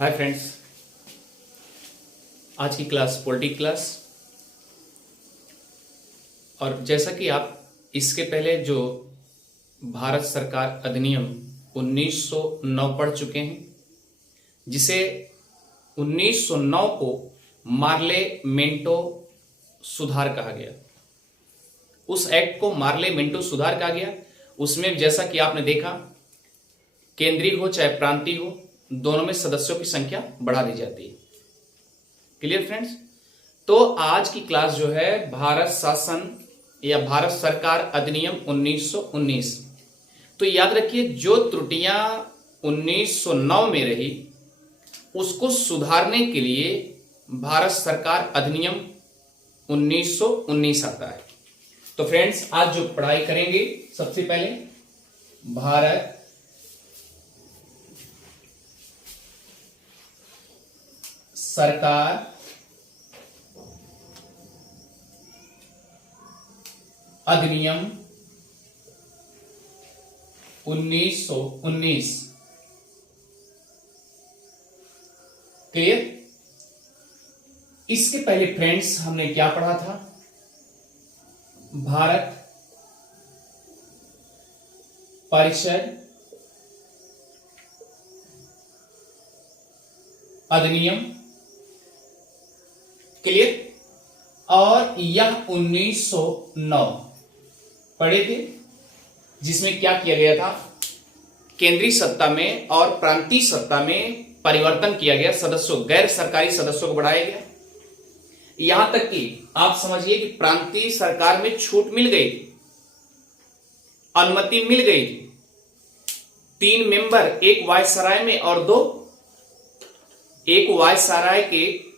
Hi friends, आज की class politic class. और जैसा कि आप इसके पहले जो भारत सरकार अधिनियम 1909 पढ़ चुके हैं, जिसे 1909 को मार्ले-मेंटो सुधार कहा गया। उस एक्ट को मार्ले-मेंटो सुधार कहा गया। उसमें जैसा कि आपने देखा, केंद्रीय हो चाहे प्रांतीय हो, दोनों में सदस्यों की संख्या बढ़ा दी जाती है। Clear friends? तो आज की क्लास जो है भारत शासन या भारत सरकार अधिनियम 1919। तो याद रखिए, जो त्रुटियां 1909 में रही उसको सुधारने के लिए भारत सरकार अधिनियम 1919 आता है। तो फ्रेंड्स, आज जो पढ़ाई करेंगे, सबसे पहले भारत सरकार अधिनियम 1919। क्लियर? इसके पहले फ्रेंड्स हमने क्या पढ़ा था? भारत परिषद अधिनियम। क्लियर? और यह 1909 पढ़े थे, जिसमें क्या किया गया था? केंद्रीय सत्ता में और प्रांतीय सत्ता में परिवर्तन किया गया। सदस्यों, गैर सरकारी सदस्यों को बढ़ाया गया। यहां तक कि आप समझिए कि प्रांतीय सरकार में छूट मिल गई थी, अनुमति मिल गई थी। 3 मेंबर, एक वायसराय में और 2, एक वायसराय के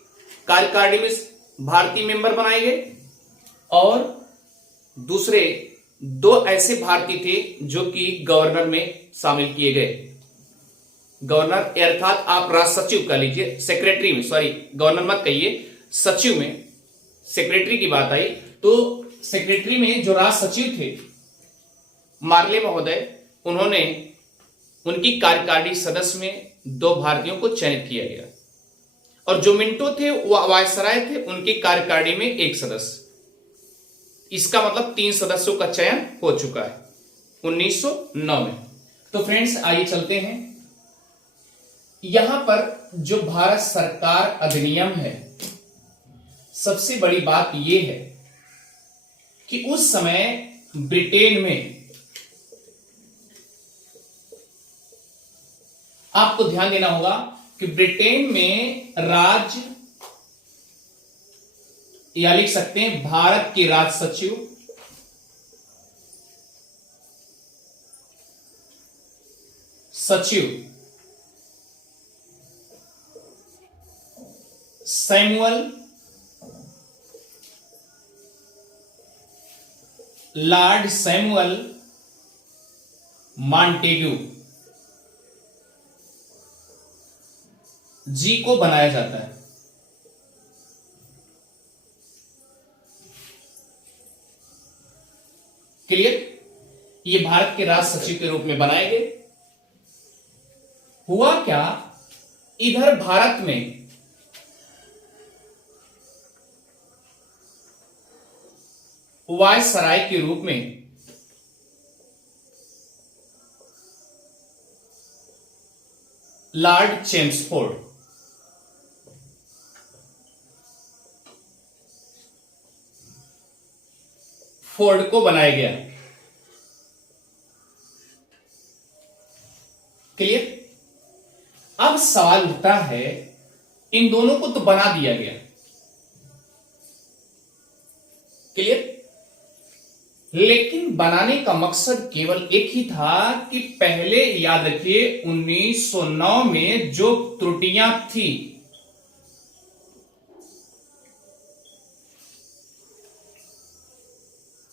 कार्यकारिणी में भारतीय मेंबर बनाए गए और दूसरे 2 ऐसे भारतीय थे जो कि गवर्नर में शामिल किए गए। गवर्नर अर्थात आप राज सचिव कह लीजिए, सेक्रेटरी में, सॉरी गवर्नर मत कहिए, सचिव में सेक्रेटरी की बात आई तो सेक्रेटरी में जो राज सचिव थे मार्ले महोदय, उन्होंने उनकी कार्यकारिणी सदस्य में 2 भारतीयों को चयनित किया गया और जो मिंटो थे वो वायसराय थे, उनकी कार्यकारिणी में 1 सदस्य। इसका मतलब 3 सदस्यों का चयन हो चुका है 1909 में। तो फ्रेंड्स, आइए चलते हैं। यहां पर जो भारत सरकार अधिनियम है, सबसे बड़ी बात यह है कि उस समय ब्रिटेन में, आपको ध्यान देना होगा कि ब्रिटेन में राज्य, या लिख सकते हैं भारत के राज सचिव, सैमुअल लॉर्ड सैमुअल मॉन्टेग्यू जी को बनाया जाता है। क्लियर? ये भारत के राज सचिव के रूप में बनाए गए। हुआ क्या, इधर भारत में वायसराय के रूप में लॉर्ड चेम्सफोर्ड, को बनाया गया। क्लियर? अब सवाल उठता है, इन दोनों को तो बना दिया गया। क्लियर? लेकिन बनाने का मकसद केवल एक ही था कि पहले, याद रखिए, 1909 में जो त्रुटियां थी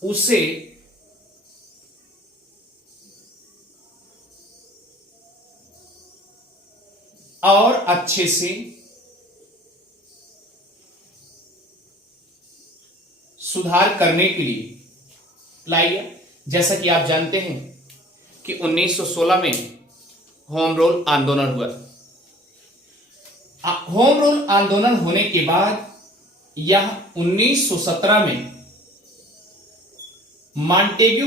उसे और अच्छे से सुधार करने के लिए लाई गया। जैसा कि आप जानते हैं कि 1916 में होम रूल आंदोलन हुआ। होम रूल आंदोलन होने के बाद यह 1917 में मॉन्टेग्यू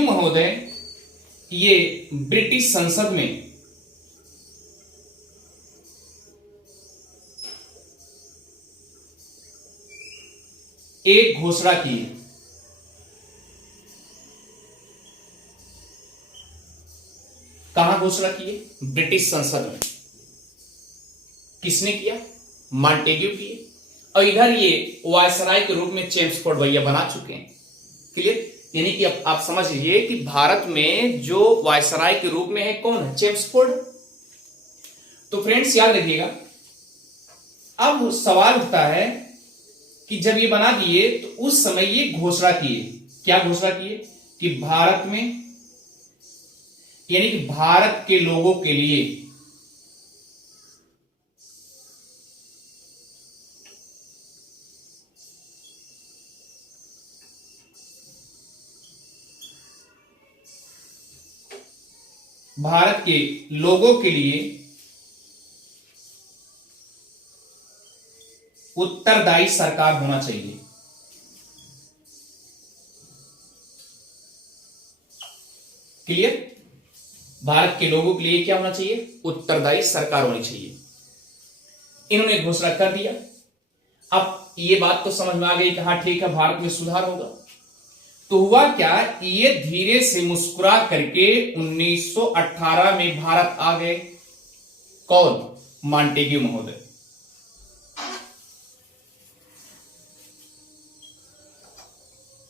महोदय ये ब्रिटिश संसद में एक घोषणा की है। कहां घोषणा की है? ब्रिटिश संसद में। किसने किया? मॉन्टेग्यू किए। और इधर ये वायसराय के रूप में चेम्सफोर्ड भैया बना चुके हैं। क्लियर? यानी कि अब आप समझ लीजिए कि भारत में जो वायसराय के रूप में है कौन है? चेम्सफोर्ड। तो फ्रेंड्स याद रखिएगा, अब सवाल उठता है कि जब ये बना दिए तो उस समय ये घोषणा किए। क्या घोषणा किए? कि भारत में, यानी कि भारत के लोगों के लिए उत्तरदायी सरकार होना चाहिए। क्लियर? भारत के लोगों के लिए क्या होना चाहिए? उत्तरदायी सरकार होनी चाहिए। इन्होंने घोषणा कर दिया। अब ये बात तो समझ में आ गई कि हाँ ठीक है, भारत में सुधार होगा। तो हुआ क्या? ये धीरे से मुस्कुरा करके 1918 में भारत आ गए। कौन? मॉन्टेग्यू महोदय।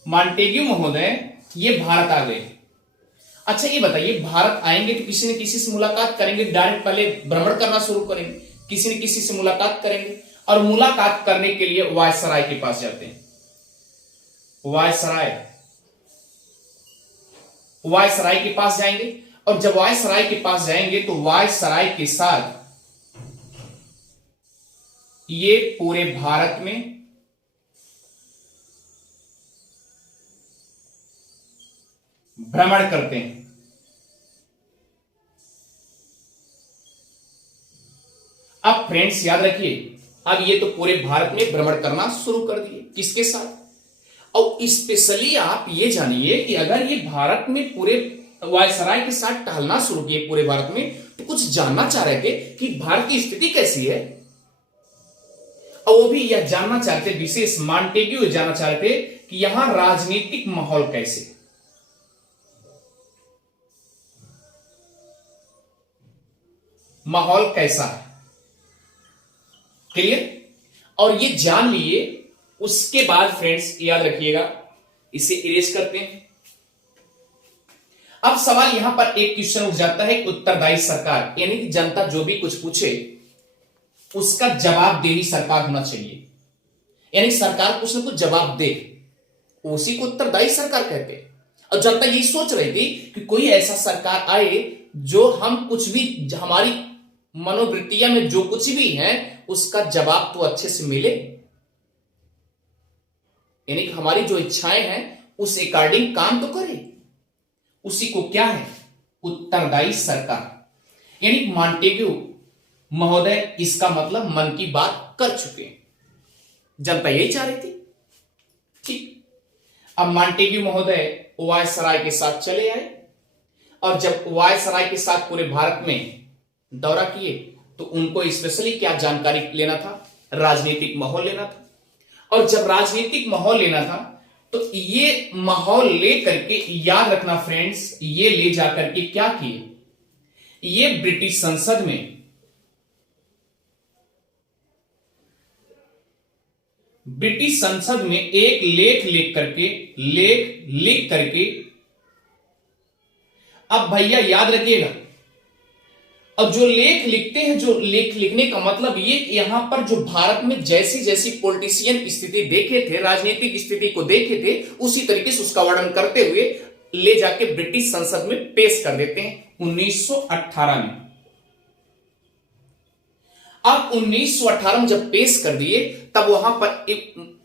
मॉन्टेग्यू महोदय ये भारत आ गए। अच्छा ये बताइए, भारत आएंगे तो किसी न किसी से मुलाकात करेंगे, डायरेक्ट पहले भ्रमण करना शुरू करेंगे, किसी न किसी से मुलाकात करेंगे, और मुलाकात करने के लिए वायसराय के पास जाते हैं। वायसराय के पास जाएंगे, और जब वायसराय के पास जाएंगे तो वायसराय के साथ ये पूरे भारत में भ्रमण करते हैं। अब फ्रेंड्स याद रखिए, अब ये तो पूरे भारत में भ्रमण करना शुरू कर दिए। किसके साथ? और स्पेशली आप ये जानिए कि अगर ये भारत में पूरे वायसराय के साथ टहलना शुरू किए पूरे भारत में, तो कुछ जानना चाह रहे थे कि भारत की स्थिति कैसी है। और वो भी यह जानना चाहते, विशेष मॉन्टेग्यू जानना चाह रहे थे कि यहां राजनीतिक माहौल कैसे, माहौल कैसा है। क्लियर? और ये जान लिए। उसके बाद फ्रेंड्स याद रखिएगा, इसे इरेज करते हैं। अब सवाल यहां पर एक क्वेश्चन उठ जाता है, उत्तरदायी सरकार, यानी कि जनता जो भी कुछ पूछे उसका जवाबदेही सरकार होना चाहिए। यानी सरकार कुछ ना कुछ जवाब दे, उसी को उत्तरदायी सरकार कहते हैं। और जनता यही सोच रही थी कि कोई ऐसा सरकार आए जो हम कुछ भी, हमारी मनोवृत्तियां में जो कुछ भी है उसका जवाब तो अच्छे से मिले, यानी कि हमारी जो इच्छाएं हैं उस अकॉर्डिंग काम तो करे। उसी को क्या है? उत्तरदायी सरकार। यानी मॉन्टेग्यू महोदय इसका मतलब मन की बात कर चुके हैं। जनता यही चाह रही थी। ठीक। अब मॉन्टेग्यू महोदय वायसराय के साथ चले आए, और जब वायसराय के साथ पूरे भारत में दौरा किए तो उनको स्पेशली क्या जानकारी लेना था? राजनीतिक माहौल लेना था। और जब राजनीतिक माहौल लेना था तो ये माहौल ले करके, याद रखना फ्रेंड्स, ये ले जाकर के क्या किए? ये ब्रिटिश संसद में एक लेख लिख करके, अब भैया याद रखिएगा, अब जो लेख लिखते हैं, जो लेख लिखने का मतलब ये कि यहां पर जो भारत में जैसी जैसी पॉलिटिशियन स्थिति देखे थे, राजनीतिक स्थिति को देखे थे, उसी तरीके से उसका वर्णन करते हुए ले जाके ब्रिटिश संसद में पेश कर देते हैं 1918 में। अब 1918 में जब पेश कर दिए, तब वहां पर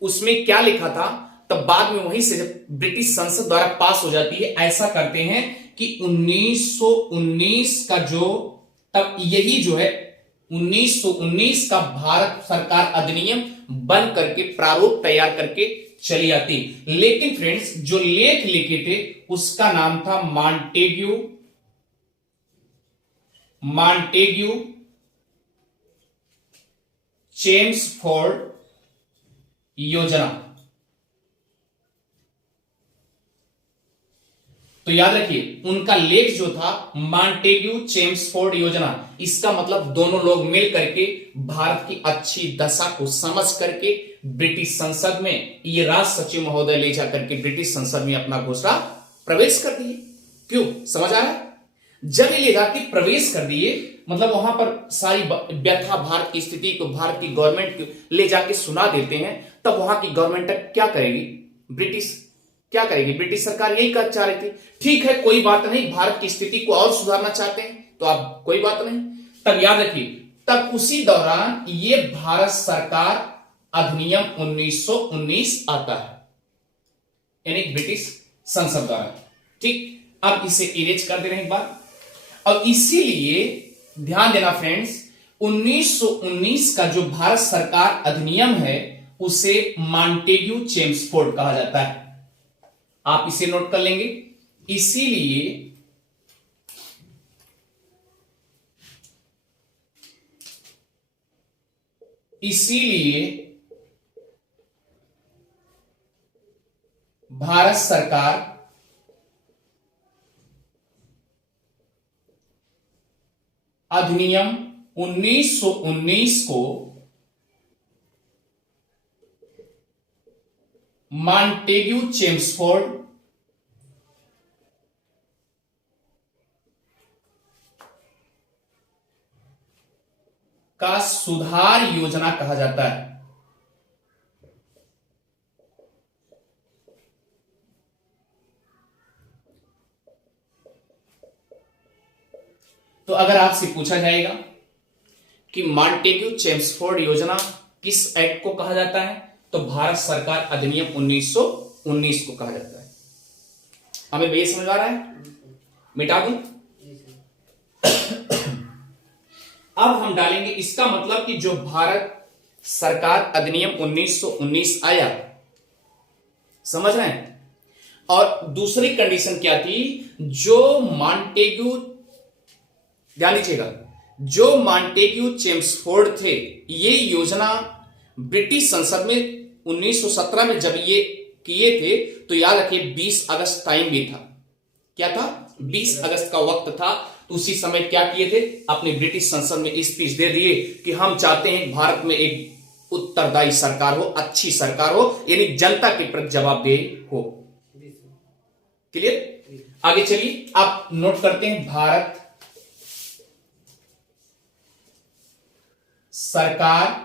उसमें क्या लिखा था? तब बाद में वहीं से जब ब्रिटिश संसद द्वारा पास हो जाती है, ऐसा करते हैं कि 1919 का जो, तब यही जो है 1919 का भारत सरकार अधिनियम बन करके प्रारूप तैयार करके चली आती। लेकिन फ्रेंड्स जो लेख लिखे थे उसका नाम था मॉन्टेग्यू चेम्सफोर्ड योजना। तो याद रखिए उनका लेख जो था मॉन्टेग्यू चेम्सफोर्ड योजना, इसका मतलब दोनों लोग मिल करके भारत की अच्छी दशा को समझ करके ब्रिटिश संसद में, ये राज सचिव महोदय ले जाकर के ब्रिटिश संसद में अपना घोषणा प्रवेश कर दिए। क्यों, समझ आ रहा है? जब ये ले जाके प्रवेश कर दिए, मतलब वहां पर सारी व्यथा भारत की स्थिति को भारत की गवर्नमेंट को ले जाके सुना देते हैं, तब वहां की गवर्नमेंट क्या करेगी? ब्रिटिश सरकार यही कर चाह रही थी, ठीक है कोई बात नहीं, भारत की स्थिति को और सुधारना चाहते हैं तो आप कोई बात नहीं। तब याद रखिए, तब उसी दौरान ये भारत सरकार अधिनियम 1919 आता है, यानी ब्रिटिश संसद द्वारा। ठीक, अब इसे इरेज कर दे रहे हैं एक बार। और इसीलिए ध्यान देना फ्रेंड्स, 1919 का जो भारत सरकार अधिनियम है उसे मॉन्टेग्यू चेम्सफोर्ड कहा जाता है। आप इसे नोट कर लेंगे। इसीलिए भारत सरकार अधिनियम 1919 को मॉन्टेग्यू चेम्सफोर्ड का सुधार योजना कहा जाता है। तो अगर आपसे पूछा जाएगा कि मॉन्टेग्यू चेम्सफोर्ड योजना किस एक्ट को कहा जाता है, तो भारत सरकार अधिनियम 1919 को कहा जाता है। हमें बेस समझ आ रहा है? मिटा दूं? अब हम डालेंगे इसका मतलब कि जो भारत सरकार अधिनियम 1919 आया, समझ रहे हैं? और दूसरी कंडीशन क्या थी, जो मॉन्टेग्यू, ध्यान दीजिएगा, जो मॉन्टेग्यू चेम्सफोर्ड थे, ये योजना ब्रिटिश संसद में 1917 में जब ये किए थे, तो याद रखिए 20 अगस्त टाइम भी था। क्या था? 20 अगस्त का वक्त था। तो उसी समय क्या किए थे, अपने ब्रिटिश संसद में स्पीच दे दिए कि हम चाहते हैं भारत में एक उत्तरदायी सरकार हो, अच्छी सरकार हो, यानी जनता के प्रति जवाबदेह हो। क्लियर? आगे चलिए, आप नोट करते हैं, भारत सरकार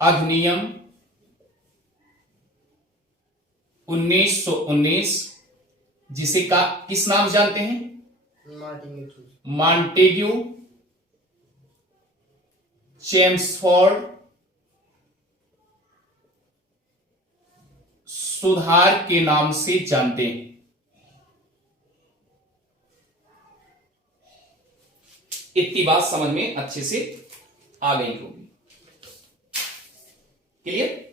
अधिनियम 1919, जिसे का किस नाम जानते हैं? मॉन्टेग्यू चेम्सफोर्ड सुधार के नाम से जानते हैं। इतनी बात समझ में अच्छे से आ गई होगी। क्लियर?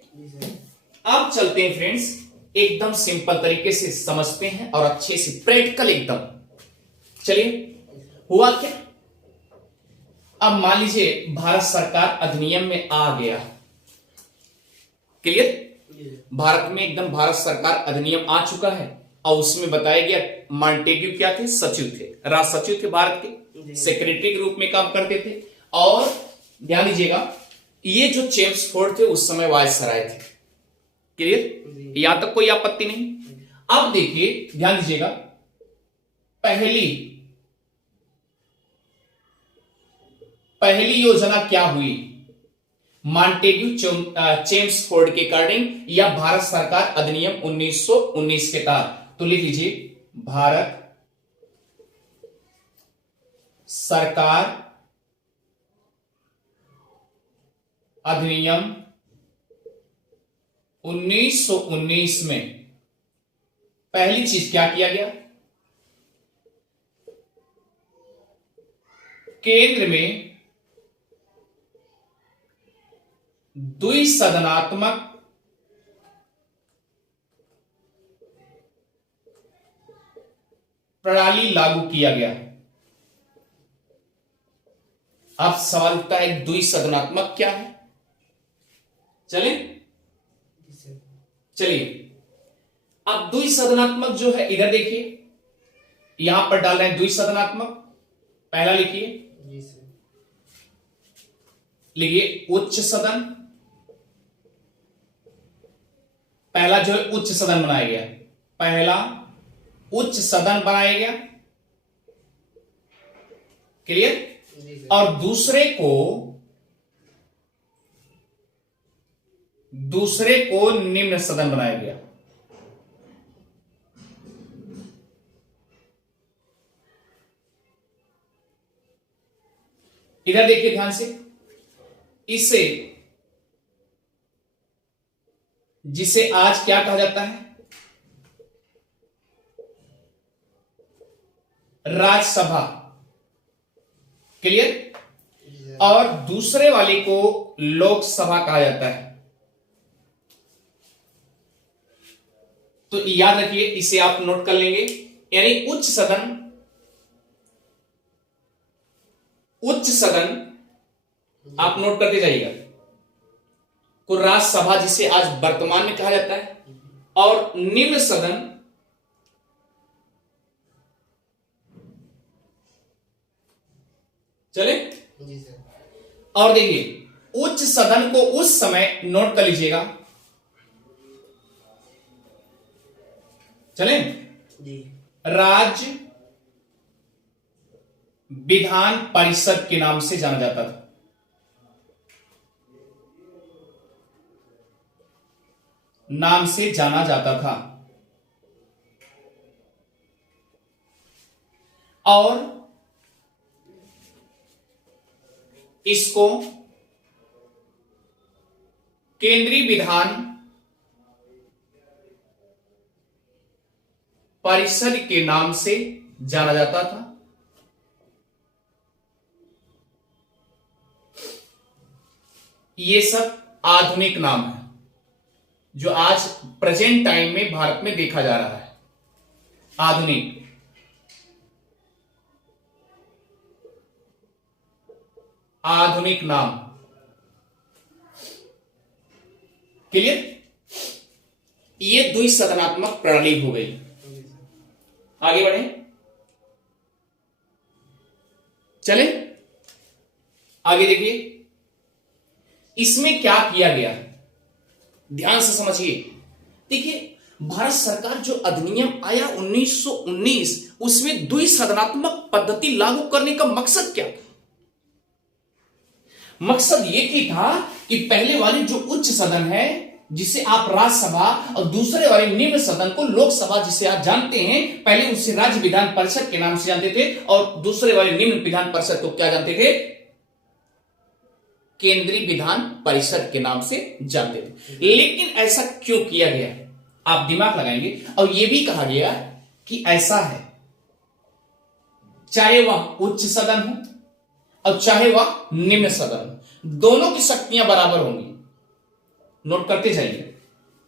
अब चलते हैं फ्रेंड्स, एकदम सिंपल तरीके से समझते हैं और अच्छे से प्रैक्टिकल एकदम। चलिए, हुआ क्या? अब मान लीजिए भारत सरकार अधिनियम में आ गया। क्लियर? भारत में एकदम भारत सरकार अधिनियम आ चुका है और उसमें बताया गया मॉन्टेग्यू क्या थे? सचिव थे, राज सचिव थे, भारत के सेक्रेटरी के रूप में काम करते थे। और ध्यान दीजिएगा, ये जो चेम्सफोर्ड थे उस समय वायसराय थे। क्लियर? यहां तक कोई आपत्ति नहीं। अब देखिए, ध्यान दीजिएगा, पहली योजना क्या हुई? मॉन्टेग्यू चेम्सफोर्ड के अकॉर्डिंग या भारत सरकार अधिनियम 1919 के तहत। तो लिख लीजिए, भारत सरकार अधिनियम 1919 में पहली चीज क्या किया गया, केंद्र में द्विसदनात्मक प्रणाली लागू किया गया। अब सवाल उठता है द्विसदनात्मक क्या है। चले चलिए, अब द्विसदनात्मक जो है इधर देखिए, यहां पर डाल रहे हैं द्विसदनात्मक। पहला लिखिए, लिखिए उच्च सदन। पहला जो है उच्च सदन बनाया गया, पहला उच्च सदन बनाया गया, क्लियर। और दूसरे को निम्न सदन बनाया गया। इधर देखिए ध्यान से, इसे जिसे आज क्या कहा जाता है, राज्यसभा, क्लियर। और दूसरे वाले को लोकसभा कहा जाता है। तो याद रखिए, इसे आप नोट कर लेंगे, यानी उच्च सदन आप नोट करते जाइएगा, को राज्यसभा जिसे आज वर्तमान में कहा जाता है, और निम्न सदन चले। और देखिए उच्च सदन को उस समय नोट कर लीजिएगा, चले, राज्य विधान परिषद के नाम से जाना जाता था। नाम से जाना जाता था। और इसको केंद्रीय विधान परिषद के नाम से जाना जाता था। ये सब आधुनिक नाम है जो आज प्रेजेंट टाइम में भारत में देखा जा रहा है। आधुनिक नाम, क्लियर। ये द्विसदनात्मक प्रणाली हो गई। आगे बढ़े, चले आगे देखिए, इसमें क्या किया गया, ध्यान से समझिए। देखिए, भारत सरकार जो अधिनियम आया 1919, उसमें द्विसदनात्मक पद्धति लागू करने का मकसद क्या था? मकसद ये ही था कि पहले वाली जो उच्च सदन है जिसे आप राज्यसभा, और दूसरे वाले निम्न सदन को लोकसभा जिसे आप जानते हैं, पहले उसे राज्य विधान परिषद के नाम से जानते थे, और दूसरे वाले निम्न विधान परिषद को क्या जानते थे, केंद्रीय विधान परिषद के नाम से जानते थे। लेकिन ऐसा क्यों किया गया, आप दिमाग लगाएंगे। और यह भी कहा गया कि ऐसा है, चाहे वह उच्च सदन हो और चाहे वह निम्न सदन हो, दोनों की शक्तियां बराबर होंगी। नोट करते जाइए,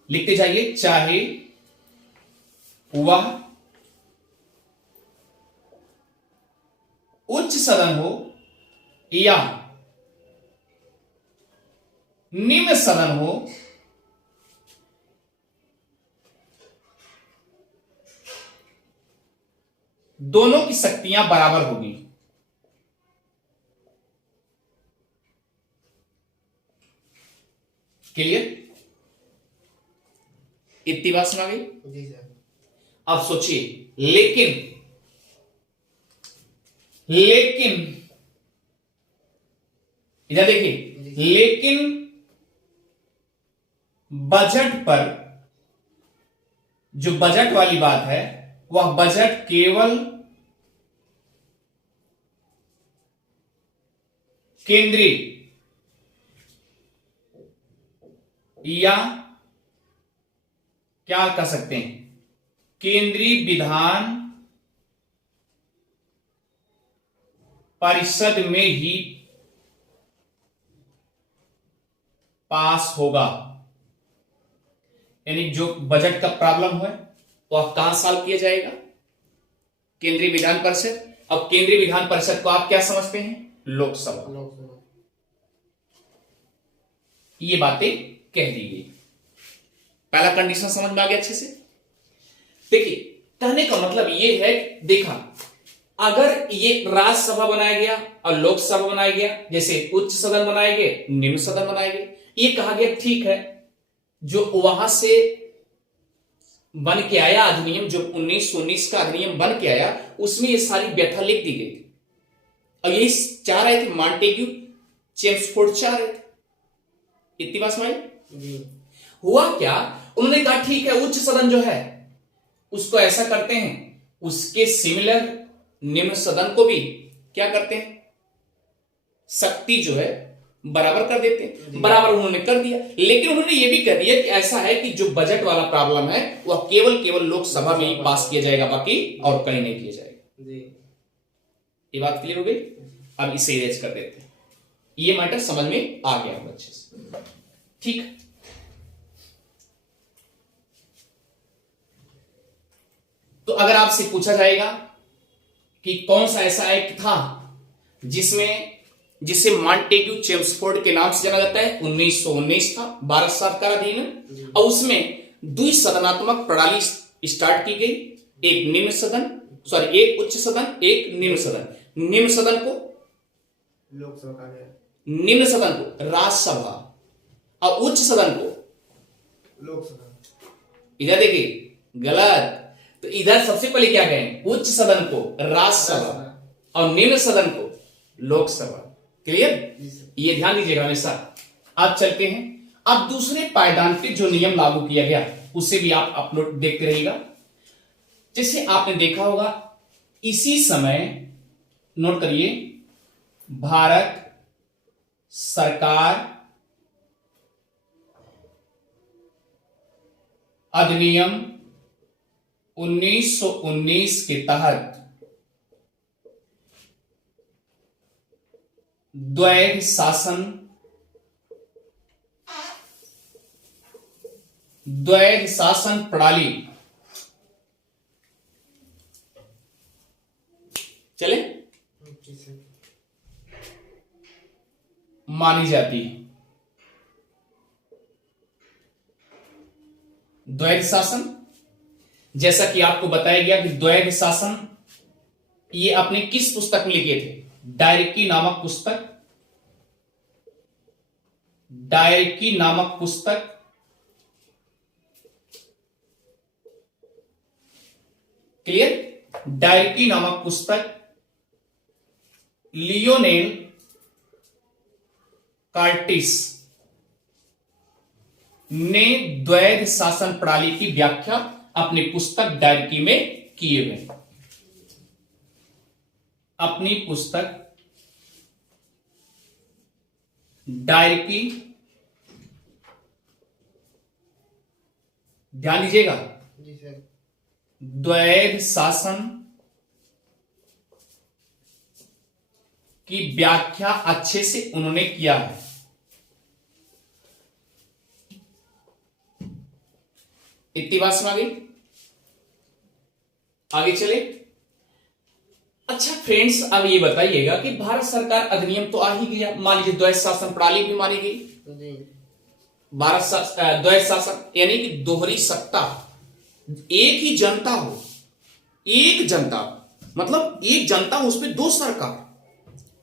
लिखते जाइए, चाहे वह उच्च सदन हो या निम्न सदन हो, दोनों की शक्तियां बराबर होगी। क्लियर, इतनी बात सुना गई जी सर। अब सोचिए, लेकिन इधर देखिए, लेकिन बजट पर, जो बजट वाली बात है, वह बजट केवल केंद्रीय या क्या कर सकते हैं, केंद्रीय विधान परिषद में ही पास होगा। यानी जो बजट का प्रॉब्लम है वो अब कहां सॉल्व किया जाएगा, केंद्रीय विधान परिषद। अब केंद्रीय विधान परिषद को आप क्या समझते हैं, लोकसभा। ये बातें कह दी गई, पहला कंडीशन समझ में आ गया अच्छे से। देखिए कहने का मतलब ये है, देखा अगर ये राज्यसभा बनाया गया और लोकसभा बनाया गया, जैसे उच्च सदन बनाए गए, निम्न सदन बनाए गए, ये कहा गया ठीक है, जो वहां से बन के आया अधिनियम, जो 1919 का अधिनियम बन के आया, उसमें ये सारी व्याख्या लिख दी गई थी। अब ये चाह रहे थे, मॉन्टेग्यू चेम्सफोर्ड चाह रहे थे, इतनी बात समझ। हुआ क्या, उन्होंने कहा ठीक है, उच्च सदन जो है उसको ऐसा करते हैं, उसके सिमिलर निम्न सदन को भी क्या करते हैं, शक्ति जो है बराबर कर देते हैं। बराबर उन्होंने कर दिया, लेकिन उन्होंने ये भी कर दिया कि ऐसा है कि जो बजट वाला प्रॉब्लम है वह केवल लोकसभा में ही पास किया जाएगा, बाकी और कहीं नहीं किया जाएगा। ये बात क्लियर हो गई। अब इसे इरेज कर देते हैं, ये मैटर समझ में आ गया होगा अच्छे से, ठीक। तो अगर आपसे पूछा जाएगा कि कौन सा ऐसा एक्ट था जिसे मॉन्टेग्यू चेम्सफोर्ड के नाम से जाना जाता है, 1919 था, भारत सरकार अधीन, और उसमें द्विसदनात्मक प्रणाली स्टार्ट की गई, एक निम्न सदन, सॉरी एक उच्च सदन, एक निम्न सदन। निम्न सदन को लोकसभा कहा गया, निम्न सदन को राज्यसभा, और उच्च सदन को लोकसभा। इधर देखिए गलत, तो इधर सबसे पहले क्या कहें, उच्च सदन को राज्यसभा और निम्न सदन को लोकसभा। क्लियर, ये ध्यान दीजिएगा हमेशा। अब चलते हैं, अब दूसरे पायदान पे जो नियम लागू किया गया उसे भी आप अपलोड देखते रहिएगा। जैसे आपने देखा होगा, इसी समय नोट करिए, भारत सरकार अधिनियम 1919 के तहत द्वैध शासन प्रणाली चले मानी जाती है। द्वैध शासन, जैसा कि आपको बताया गया कि द्वैध शासन ये अपने किस पुस्तक में लिखे थे, डायरेक्की नामक पुस्तक, डायरेक्की नामक पुस्तक, क्लियर, डायरेक्की नामक पुस्तक लियोनेल कार्टिस ने द्वैध शासन प्रणाली की व्याख्या अपनी पुस्तक डायरेक्की में किए हुए, अपनी पुस्तक डायरेक्की, ध्यान दीजिएगा, द्वैध शासन की व्याख्या अच्छे से उन्होंने किया है। इतनी बात समझ गई, आगे चले। अच्छा फ्रेंड्स, अब ये बताइएगा कि भारत सरकार अधिनियम तो आ ही गया, मान लीजिए द्वैध शासन प्रणाली भी मानी गई, भारत द्वैध शासन यानी कि दोहरी सत्ता, एक ही जनता हो, एक जनता मतलब एक जनता हो, उस पर दो सरकार,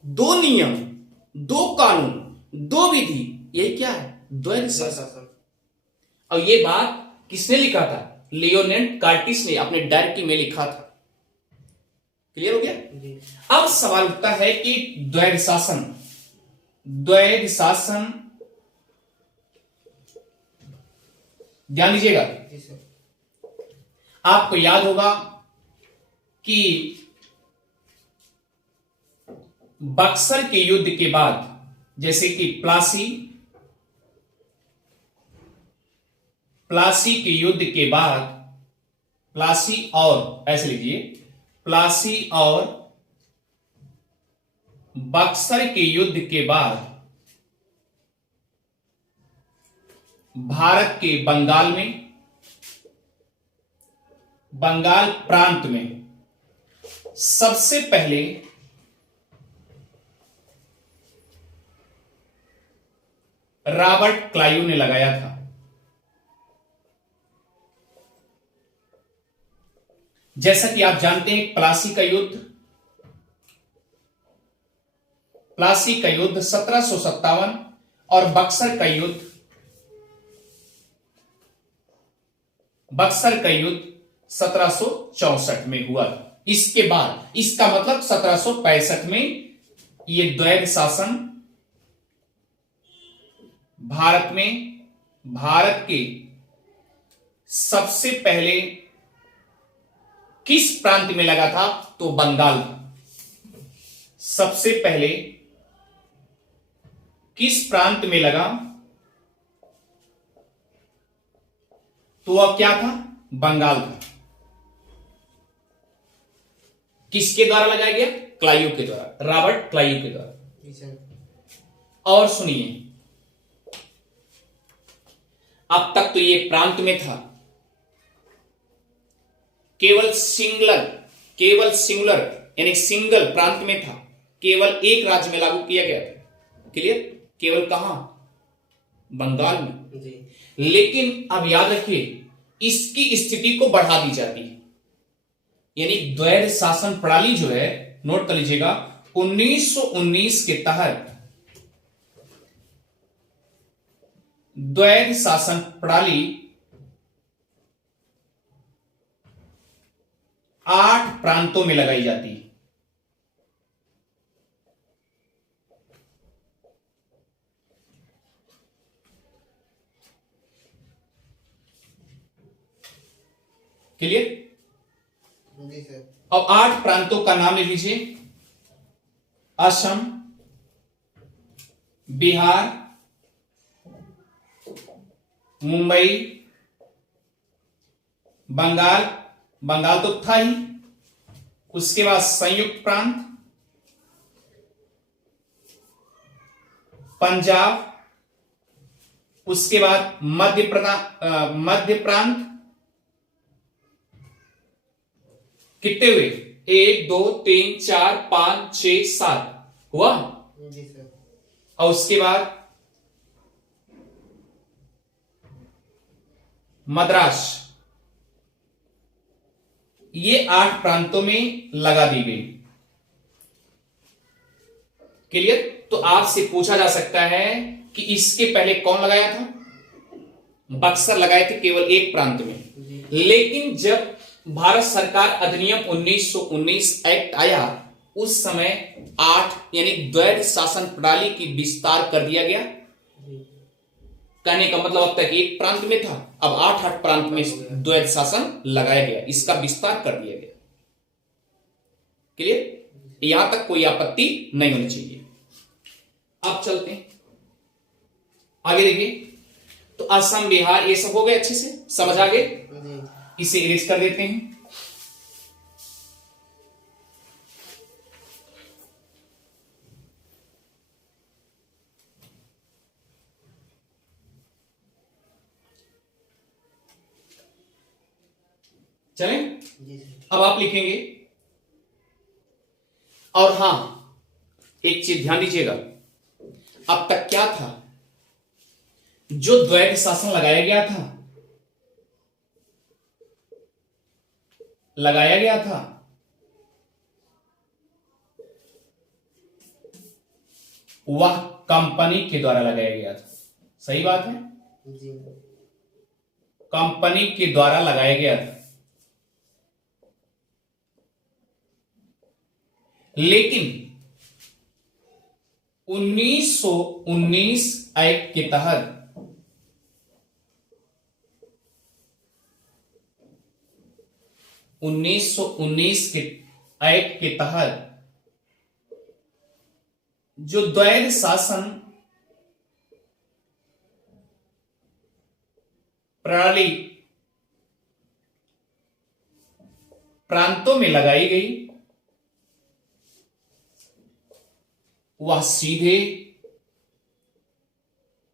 दो नियम, दो कानून, दो विधि, यही क्या है, द्वैध शासन। और ये बात किसने लिखा था, लियोनेल कार्टिस ने अपने डायरेक्टरी में लिखा था। क्लियर हो गया। अब सवाल उठता है कि द्वैध शासन, ध्यान दीजिएगा, आपको याद होगा कि बक्सर के युद्ध के बाद, जैसे कि प्लासी, प्लासी के युद्ध के बाद, प्लासी और, ऐसे लीजिए, प्लासी और बक्सर के युद्ध के बाद भारत के बंगाल प्रांत में सबसे पहले रॉबर्ट क्लाइव ने लगाया था। जैसा कि आप जानते हैं, प्लासी का युद्ध 1757 और बक्सर का युद्ध 1764 में हुआ था। इसके बाद, इसका मतलब 1765 में ये द्वैध शासन भारत के सबसे पहले किस प्रांत में लगा था? तो बंगाल। सबसे पहले किस प्रांत में लगा? तो वह क्या था? बंगाल था। किसके द्वारा लगाया गया? क्लाइव के द्वारा, रॉबर्ट क्लाइव के द्वारा। और सुनिए, अब तक तो ये प्रांत में था, केवल सिंगुलर यानी सिंगल प्रांत में था, केवल एक राज्य में लागू किया गया था। क्लियर? केवल कहां? बंगाल में जी। लेकिन अब याद रखिए, इसकी स्थिति को बढ़ा दी जाती है, यानी द्वैध शासन प्रणाली जो है, नोट कर लीजिएगा, 1919 के तहत द्वैध शासन प्रणाली 8 प्रांतों में लगाई जाती है। क्लियर? अब 8 प्रांतों का नाम ले लीजिए। असम, बिहार, मुंबई, बंगाल तो था ही, उसके बाद संयुक्त प्रांत, पंजाब, उसके बाद मध्य प्रांत। कितने हुए? 1 2 3 4 5 6 7 हुआ जी सर। और उसके बाद मद्रास। ये 8 प्रांतों में लगा दी गई। क्लियर? तो आपसे पूछा जा सकता है कि इसके पहले कौन लगाया था? बक्सर लगाए थे केवल एक प्रांत में। लेकिन जब भारत सरकार अधिनियम 1919 एक्ट आया, उस समय 8 यानी द्वैध शासन प्रणाली की विस्तार कर दिया गया। कहने का मतलब अब तक एक प्रांत में था, अब 8 प्रांत में द्वैध शासन लगाया गया, इसका विस्तार कर दिया गया। क्लियर? यहां तक कोई आपत्ति नहीं होनी चाहिए। अब चलते हैं आगे। देखिए, तो असम, बिहार, ये सब हो गए, अच्छे से समझ आ गए। इसे इरेज कर देते हैं। चलें? अब आप लिखेंगे, और हां, एक चीज ध्यान दीजिएगा, अब तक क्या था? जो द्वैध शासन लगाया गया था वह कंपनी के द्वारा लगाया गया था। सही बात है जी। कंपनी के द्वारा लगाया गया था। लेकिन 1919 एक्ट के तहत 1919 के एक्ट के तहत जो द्वैध शासन प्रणाली प्रांतों में लगाई गई वह सीधे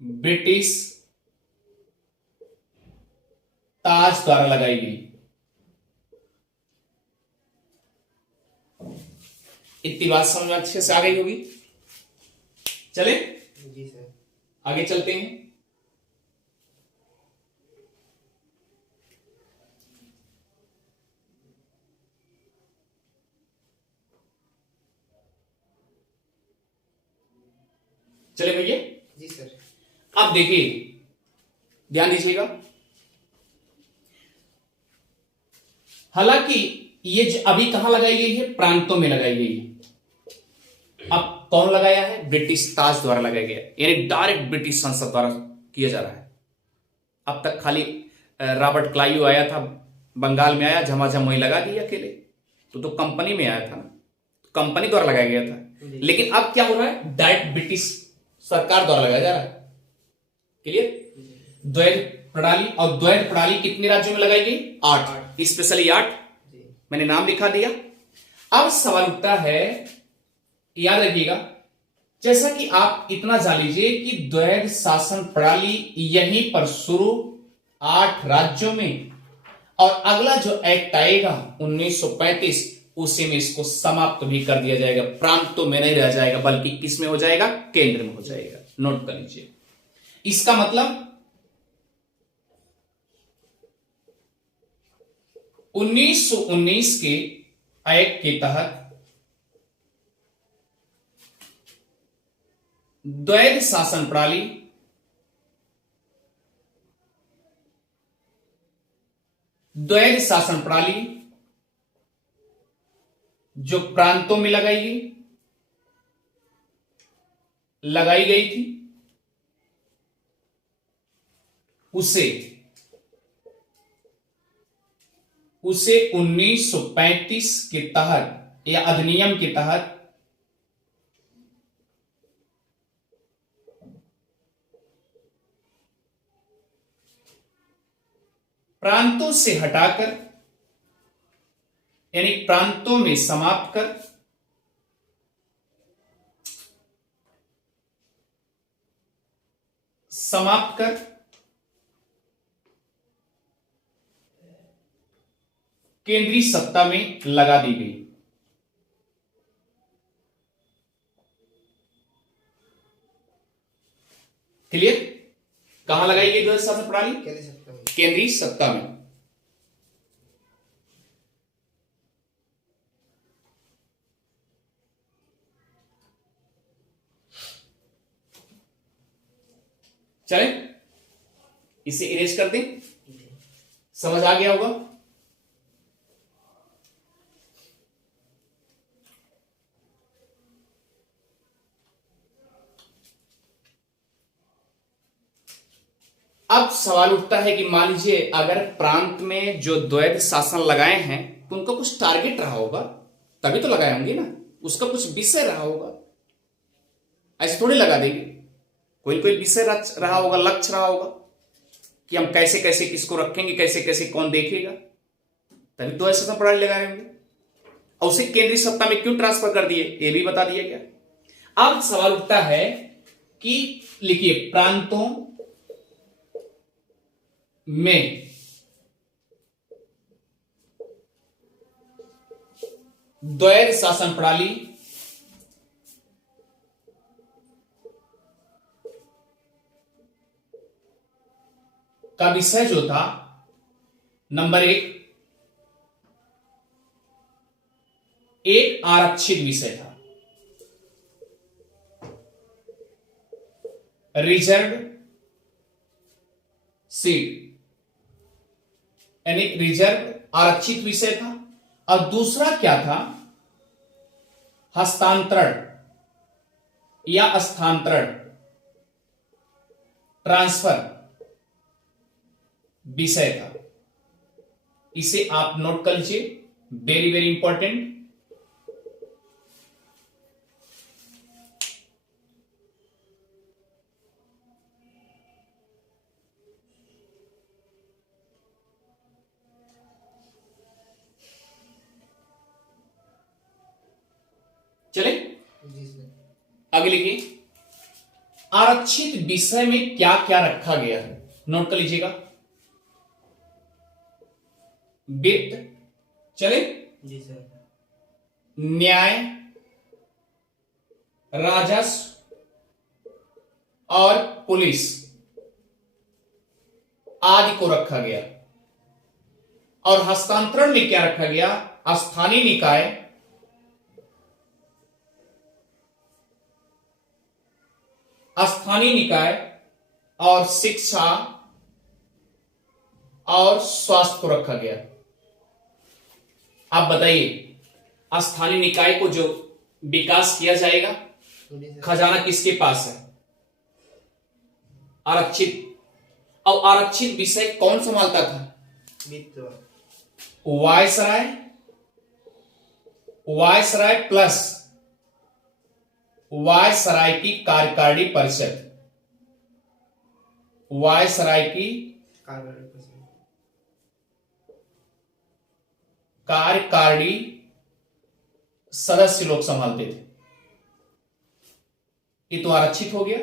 ब्रिटिश ताज द्वारा लगाई गई। इतनी बात समझ में अच्छे से आ गई होगी। चले जी सर। आगे चलते हैं। चले भैया। जी सर। अब देखिए, ध्यान दीजिएगा। हालांकि ये जो अभी कहां लगाई गई है, प्रांतों में लगाई गई है। अब कौन लगाया है? ब्रिटिश ताज द्वारा लगाया गया, यानी डायरेक्ट ब्रिटिश संसद द्वारा किया जा रहा है। अब तक खाली रॉबर्ट क्लाइव आया था, बंगाल में आया, झमाझम वहीं लगा दिया अकेले। तो कंपनी में आया था ना, कंपनी द्वारा लगाया गया था। लेकिन अब क्या हो रहा है? डायरेक्ट ब्रिटिश सरकार द्वारा लगाया जा रहा है। क्लियर? द्वैध प्रणाली, और द्वैध प्रणाली कितने राज्यों में लगाई गई? 8, स्पेशली 8। मैंने नाम लिखा दिया। अब सवाल उठता है, याद रखिएगा, जैसा कि आप इतना जान लीजिए कि द्वैध शासन प्रणाली यहीं पर शुरू 8 राज्यों में, और अगला जो एक्ट आएगा 1935, उसी में इसको समाप्त भी कर दिया जाएगा। प्रांतों में नहीं रह जाएगा, बल्कि किस में हो जाएगा? केंद्र में हो जाएगा। नोट कर लीजिए। इसका मतलब 1919 के एक्ट के तहत द्वैध शासन प्रणाली जो प्रांतों में लगाई गई थी, उसे 1935 के तहत या अधिनियम के तहत प्रांतों से हटाकर, यानी प्रांतों में समाप्त कर केंद्रीय सत्ता में लगा दी गई। क्लियर? कहां लगाई गई द्वैध शासन प्रणाली? केंद्रीय सत्ता में। चले इसे इरेज कर दें। समझ आ गया होगा। अब सवाल उठता है कि मान लीजिए अगर प्रांत में जो द्वैध शासन लगाए हैं तो उनका कुछ टारगेट रहा होगा, तभी तो लगाए होंगे ना। उसका कुछ विषय रहा होगा, ऐसे थोड़ी लगा देंगे। कोई कोई विषय रहा होगा, लक्ष्य रहा होगा कि हम कैसे कैसे किसको रखेंगे, कैसे कैसे कौन देखेगा, तभी द्वैध शासन प्रणाली लगा रहे होंगे। और उसे केंद्रीय सत्ता में क्यों ट्रांसफर कर दिए, ये भी बता दिया गया। अब सवाल उठता है कि लिखिए, प्रांतों में द्वैध शासन प्रणाली का विषय जो था, नंबर 1 एक आरक्षित विषय था, रिजर्व सीट, यानी रिजर्व आरक्षित विषय था। और दूसरा क्या था? हस्तांतरण या स्थानांतरण, ट्रांसफर विषय था। इसे आप नोट कर लीजिए, वेरी वेरी इंपॉर्टेंट। चले आगे लिखिए, आरक्षित विषय में क्या क्या रखा गया है, नोट कर लीजिएगा। वित्त, चले, जी सर, न्याय, राजस्व और पुलिस आदि को रखा गया। और हस्तांतरण में क्या रखा गया, स्थानीय निकाय, और शिक्षा और स्वास्थ्य को रखा गया। आप बताइए, स्थानीय निकाय को जो विकास किया जाएगा, खजाना किसके पास है, आरक्षित। अब आरक्षित विषय कौन संभालता था, वायसराय प्लस वायसराय की कार्यकारिणी परिषद, वायसराय की कार्यकारिणी सदस्य लोग संभालते थे। ये तो आरक्षित हो गया।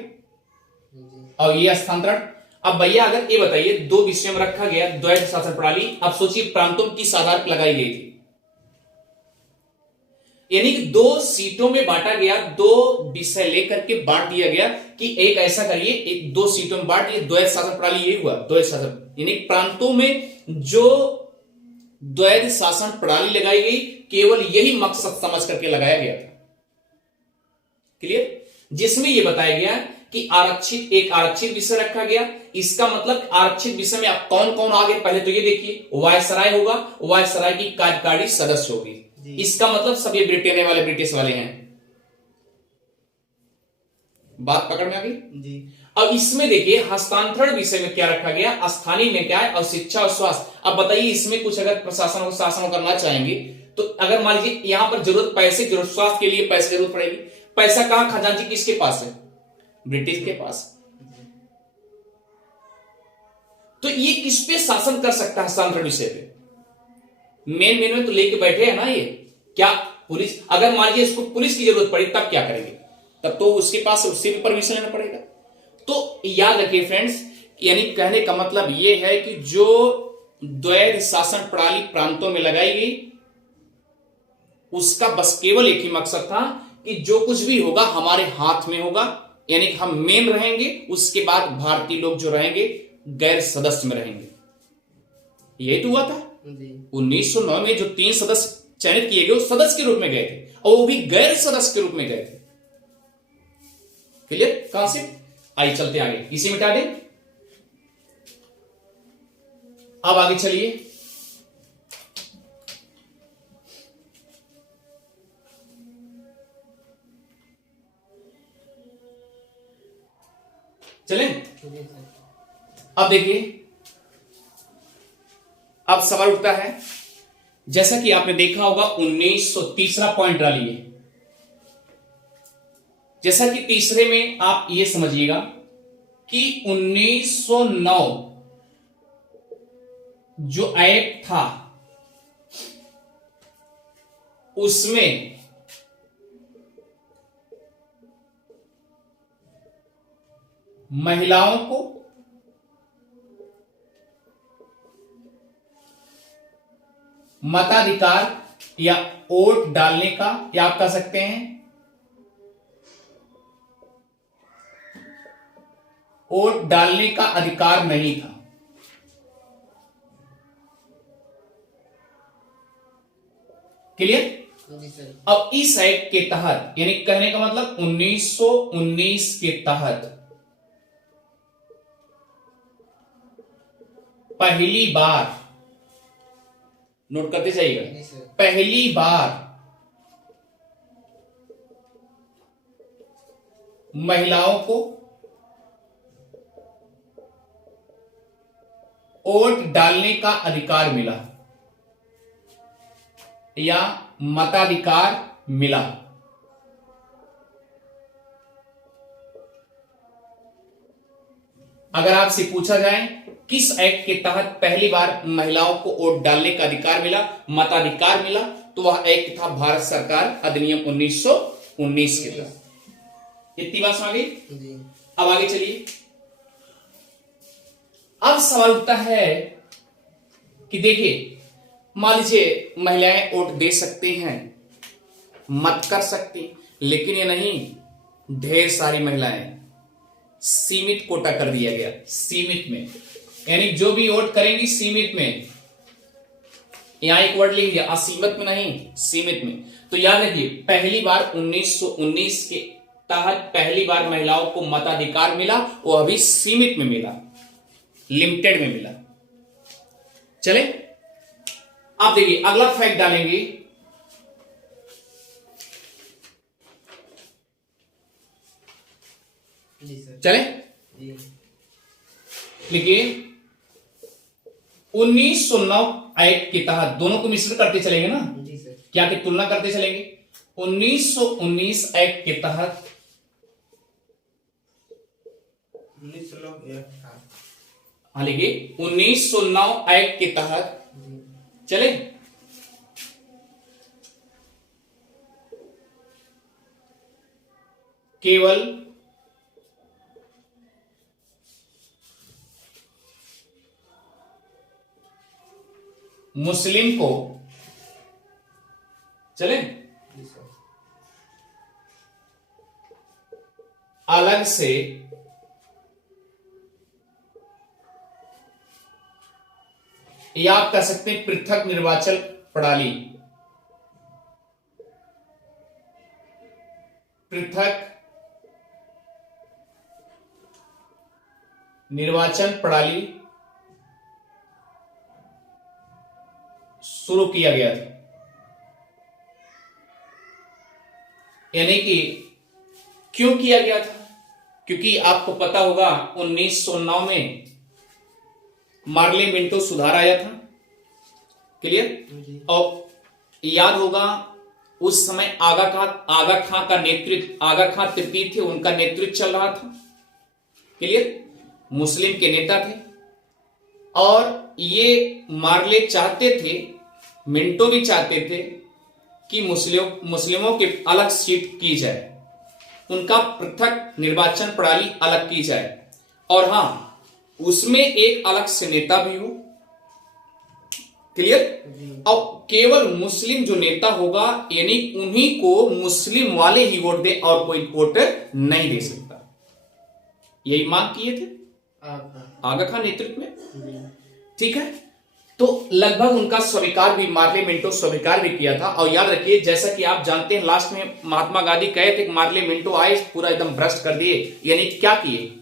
और ये हस्तांतरण, अब भैया अगर ये बताइए, दो विषयों में रखा गया द्वैध शासन प्रणाली, अब सोचिए प्रांतों की किस आधार पर लगाई गई थी, यानी कि दो सीटों में बांटा गया, दो विषय लेकर के बांट दिया गया कि एक ऐसा करिए, एक दो सीटों में बांट दिए, द्वैध शासन प्रणाली ये हुआ, द्वैध शासन, यानी प्रांतों में जो द्वैध शासन प्रणाली लगाई गई, केवल यही मकसद समझ करके लगाया गया था। क्लियर, जिसमें यह बताया गया कि एक आरक्षित विषय रखा गया। इसका मतलब आरक्षित विषय में आप कौन कौन आ गए, पहले तो ये देखिए, वायसराय होगा, वायसराय की कार्यकारिणी सदस्य होगी, इसका मतलब सब ये ब्रिटिश वाले हैं। बात पकड़ में आ गई जी। अब इसमें देखिए, हस्तांतरण विषय में क्या रखा गया, स्थानीय में क्या है, और शिक्षा और स्वास्थ्य। अब बताइए, इसमें कुछ अगर प्रशासन और शासन करना चाहेंगे तो अगर मान लीजिए यहां पर जरूरत पैसे, जरूरत स्वास्थ्य के लिए पैसे जरूरत पड़ेगी, पैसा कहां, खजांची किसके पास है, ब्रिटिश के पास। तो ये किस पे शासन कर सकता है हस्तांतरण विषय पे, मेन में तो लेके बैठे हैं ना ये, क्या पुलिस, अगर मान लीजिए इसको पुलिस की जरूरत पड़ी तब क्या करेंगे, तब तो उसके पास उससे भी परमिशन लेना पड़ेगा। तो याद रखिए फ्रेंड्स, यानी कहने का मतलब यह है कि जो द्वैध शासन प्रणाली प्रांतों में लगाई गई, उसका बस केवल एक ही मकसद था कि जो कुछ भी होगा हमारे हाथ में होगा, यानी कि हम मेन रहेंगे, उसके बाद भारतीय लोग जो रहेंगे गैर सदस्य में रहेंगे। यही तो हुआ था 1909 में, जो 3 सदस्य चयनित किए गए, सदस्य के रूप में गए थे, और वो भी गैर सदस्य के रूप में गए थे। क्लियर कॉन्सेप्ट, आइए चलते आगे, इसे मिटा दें। अब आगे चलिए, चलें। अब देखिए, अब सवाल उठता है, जैसा कि आपने देखा होगा 1930 पॉइंट डालिए। जैसा कि तीसरे में आप ये समझिएगा कि 1909 जो एक्ट था उसमें महिलाओं को मताधिकार या वोट डालने का, या आप कह सकते हैं वोट डालने का अधिकार नहीं था। क्लियर। अब इस एक्ट के तहत, यानी कहने का मतलब 1919 के तहत पहली बार, नोट करते जाइएगा, पहली बार महिलाओं को वोट डालने का अधिकार मिला या मताधिकार मिला। अगर आपसे पूछा जाए किस एक्ट के तहत पहली बार महिलाओं को वोट डालने का अधिकार मिला, मताधिकार मिला, तो वह एक्ट था भारत सरकार अधिनियम 19 के तहत। इतनी बात समझ आ गई। अब आगे चलिए। अब सवाल उठता है कि देखिए, मान लीजिए महिलाएं वोट दे सकती हैं, मत कर सकती, लेकिन ये नहीं, ढेर सारी महिलाएं, सीमित कोटा कर दिया गया, सीमित में, यानी जो भी वोट करेंगी सीमित में। यहां एक वर्ड लिख दिया, असीमित में नहीं, सीमित में। तो याद रखिए, पहली बार 1919 के तहत पहली बार महिलाओं को मताधिकार मिला, वो अभी सीमित में मिला, लिमिटेड में मिला। चले, आप देखिए अगला फैक्ट डालेंगे। जी सर। चले, लिखिए 1909 एक्ट के तहत, दोनों को मिश्रित करते चलेंगे ना, जी सर। क्या की तुलना करते चलेंगे। 1919 एक्ट के तहत 1909 हाँ लिखिए 1909 एक्ट के तहत, चले, केवल मुस्लिम को, चले, जी सर। अलग से या आप कह सकते हैं पृथक निर्वाचन प्रणाली, पृथक निर्वाचन प्रणाली शुरू किया गया था। यानी कि क्यों किया गया था, क्योंकि आपको पता होगा 1909 में मार्ले मिंटो सुधार आया था, क्लियर। और याद होगा उस समय आगा खां का नेतृत्व, आगा खां तृतीय थे, उनका नेतृत्व चल रहा था, क्लियर, मुस्लिम के नेता थे। और ये मार्ले चाहते थे, मिंटो भी चाहते थे कि मुस्लिमों के अलग सीट की जाए, उनका पृथक निर्वाचन प्रणाली अलग की जाए, और हां उसमें एक अलग से नेता भी हो, क्लियर। और केवल मुस्लिम जो नेता होगा, यानी उन्हीं को मुस्लिम वाले ही वोट दे और कोई वोट नहीं दे सकता, यही मांग किए थे आगा खां नेतृत्व में, ठीक है। तो लगभग उनका स्वीकार भी मार्ले मिंटो स्वीकार भी किया था। और याद रखिए, जैसा कि आप जानते हैं, लास्ट में महात्मा गांधी कहे थे कि मार्ले मिंटो आए, पूरा एकदम भ्रष्ट कर दिए, यानी क्या किए,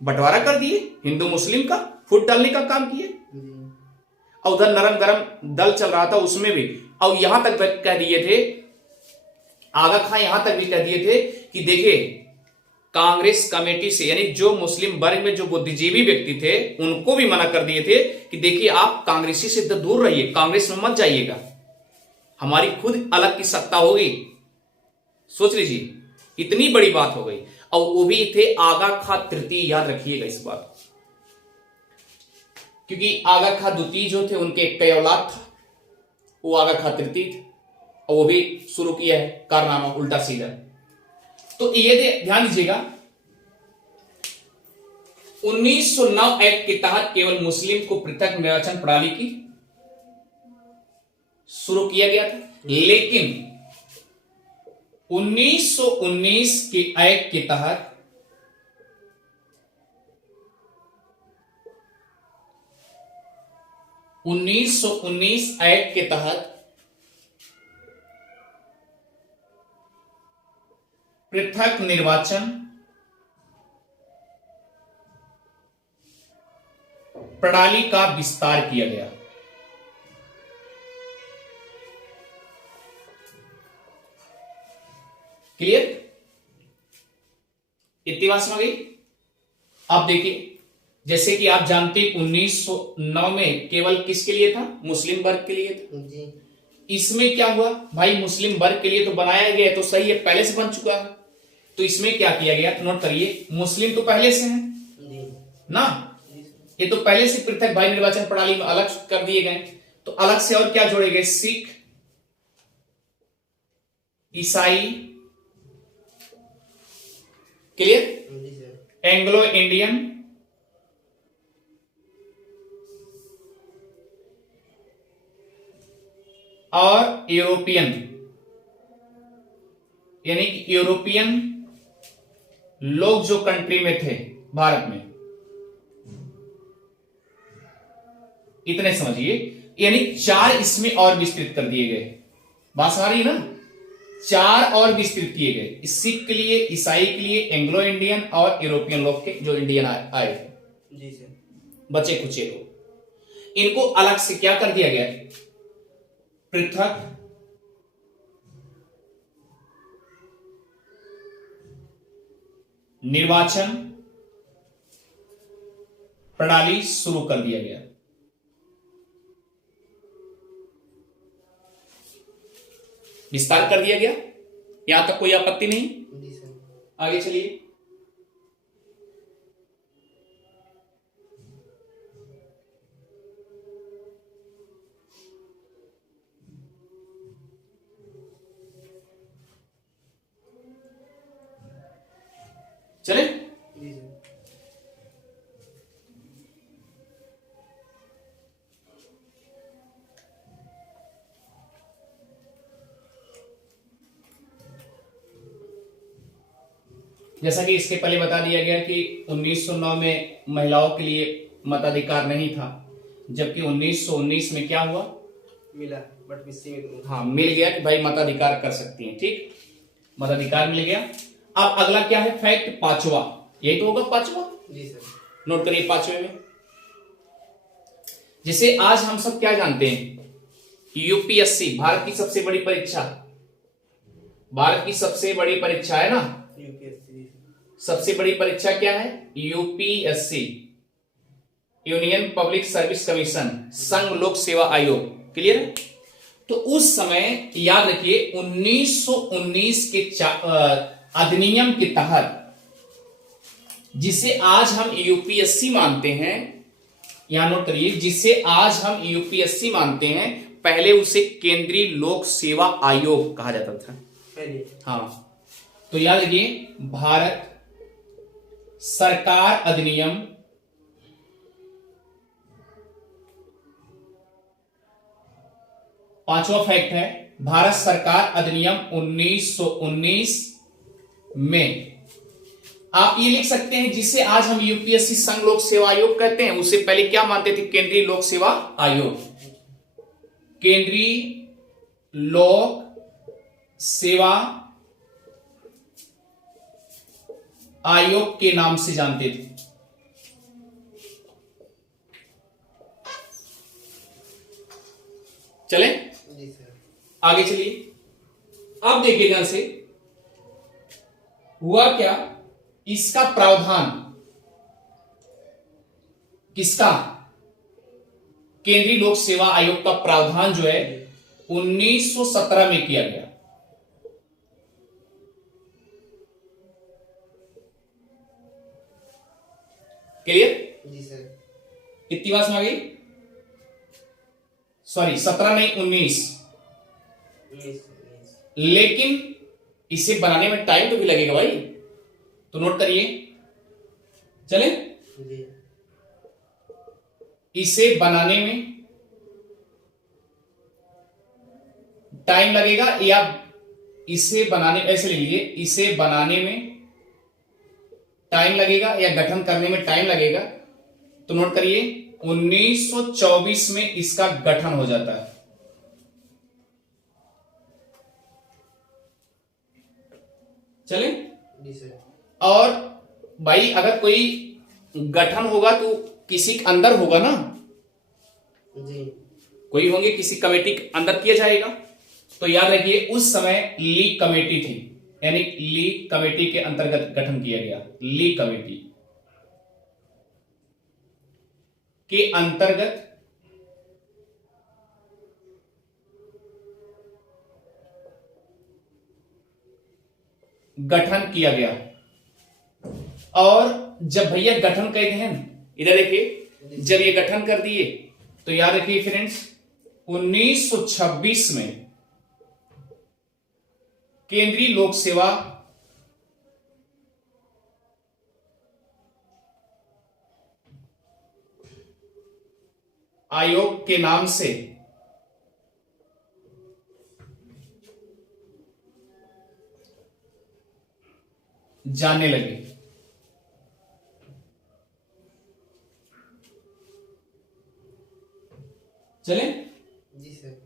बंटवारा कर दिए, हिंदू मुस्लिम का फुट डालने का काम किए। और उधर नरम गरम दल चल रहा था उसमें भी, और यहां तक कह दिए थे, आगा खां यहां तक भी कह दिए थे कि देखिए कांग्रेस कमेटी से, यानी जो मुस्लिम वर्ग में जो बुद्धिजीवी व्यक्ति थे उनको भी मना कर दिए थे कि देखिए आप कांग्रेसी से दूर रहिए, कांग्रेस में मत जाइएगा, हमारी खुद अलग की सत्ता होगी। सोच लीजिए, इतनी बड़ी बात हो गई। और वो भी थे आगा खां तृतीय, याद रखिएगा इस बात, क्योंकि आगा खां द्वितीय जो थे उनके कई औलाद था, वो आगा खां तृतीय थे, और वो भी शुरू किया है कारनामा उल्टा सीधा। तो ये ध्यान दीजिएगा, 1909 एक्ट के तहत केवल मुस्लिम को पृथक निर्वाचन प्रणाली की शुरू किया गया था, लेकिन 1919 के एक्ट के तहत एक्ट के तहत पृथक निर्वाचन प्रणाली का विस्तार किया गया। क्लियर, इतनी बात समझ गई। आप देखिए, जैसे कि आप जानते 1909 में केवल किसके लिए था, मुस्लिम वर्ग के लिए था जी। इसमें क्या हुआ भाई, मुस्लिम वर्ग के लिए तो बनाया गया, तो सही है, पहले से बन चुका है। तो इसमें क्या किया गया, नोट करिए, मुस्लिम तो पहले से हैं ना, ये तो पहले से पृथक भाई निर्वाचन प्रणाली में अलग कर दिए गए। तो अलग से और क्या जोड़े गए, सिख, ईसाई, क्लियर, जी सर। एंग्लो इंडियन, और यूरोपियन, यानी कि यूरोपियन लोग जो कंट्री में थे भारत में, इतने समझिए, यानी 4 इसमें और विस्तृत कर दिए गए। बात समझ रही है ना, 4 और विस्तृत किए गए, सिख के लिए, ईसाई के लिए, एंग्लो इंडियन और यूरोपियन लोग के जो इंडियन आए थे, जी सर। बचे कुचे लोग, इनको अलग से क्या कर दिया गया, पृथक निर्वाचन प्रणाली शुरू कर दिया गया। विस्तार कर दिया गया, यहां तक कोई आपत्ति नहीं, जी सर। आगे चलिए। चले, जी सर। जैसा कि इसके पहले बता दिया गया कि 1909 में महिलाओं के लिए मताधिकार नहीं था, जबकि 1919 में क्या हुआ, मिला, बट सीमित। हाँ मिल गया कि भाई मताधिकार कर सकती हैं, ठीक, मताधिकार मिल गया। अब अगला क्या है, फैक्ट 5वां, यही तो होगा 5वां, जी सर। नोट करिए 5वें में, जिसे आज हम सब क्या जानते हैं, यूपीएससी, भारत की सबसे बड़ी परीक्षा, भारत की सबसे बड़ी परीक्षा है ना, यूपीएससी। सबसे बड़ी परीक्षा क्या है, UPSC, union public service commission, संघ लोक सेवा आयोग, क्लियर है। तो उस समय याद रखिए 1919 के अधिनियम के तहत, जिसे आज हम यूपीएससी मानते हैं, यहां नोट करिए, जिसे आज हम यूपीएससी मानते हैं, पहले उसे केंद्रीय लोक सेवा आयोग कहा जाता था, पहले। हाँ। तो याद रखिए, भारत सरकार अधिनियम 5वां फैक्ट है, भारत सरकार अधिनियम 1919 में आप ये लिख सकते हैं, जिसे आज हम यूपीएससी संघ लोक सेवा आयोग कहते हैं, उसे पहले क्या मानते थे, केंद्रीय लोक सेवा आयोग, केंद्रीय लोक सेवा आयोग के नाम से जानते थे। चले, जी सर। आगे चलिए। अब देखिए ध्यान से, हुआ क्या, इसका प्रावधान किसका, केंद्रीय लोक सेवा आयोग का प्रावधान जो है 1917 में किया गया। क्लियर, जी सर। कितनी बात समझ गई, सॉरी 17 नहीं 19, 19। लेकिन इसे बनाने में टाइम तो भी लगेगा भाई, तो नोट करिए, चले, जी। इसे बनाने में टाइम लगेगा, या इसे बनाने, ऐसे ले लीजिए, इसे बनाने में टाइम लगेगा या गठन करने में टाइम लगेगा, तो नोट करिए 1924 में इसका गठन हो जाता है। चले, जी सर। और भाई अगर कोई गठन होगा तो किसी के अंदर होगा ना, जी। कोई होंगे, किसी कमेटी के अंदर किया जाएगा। तो याद रखिए उस समय लीग कमेटी थी, यानी लीग कमेटी के अंतर्गत गठन किया गया, लीग कमेटी के अंतर्गत गठन किया गया। और जब भैया गठन कहते हैं, इधर देखिए, जब ये गठन कर दिए तो याद रखिए फ्रेंड्स 1926 में केंद्रीय लोक सेवा आयोग के नाम से जानने लगे। चले, जी सर।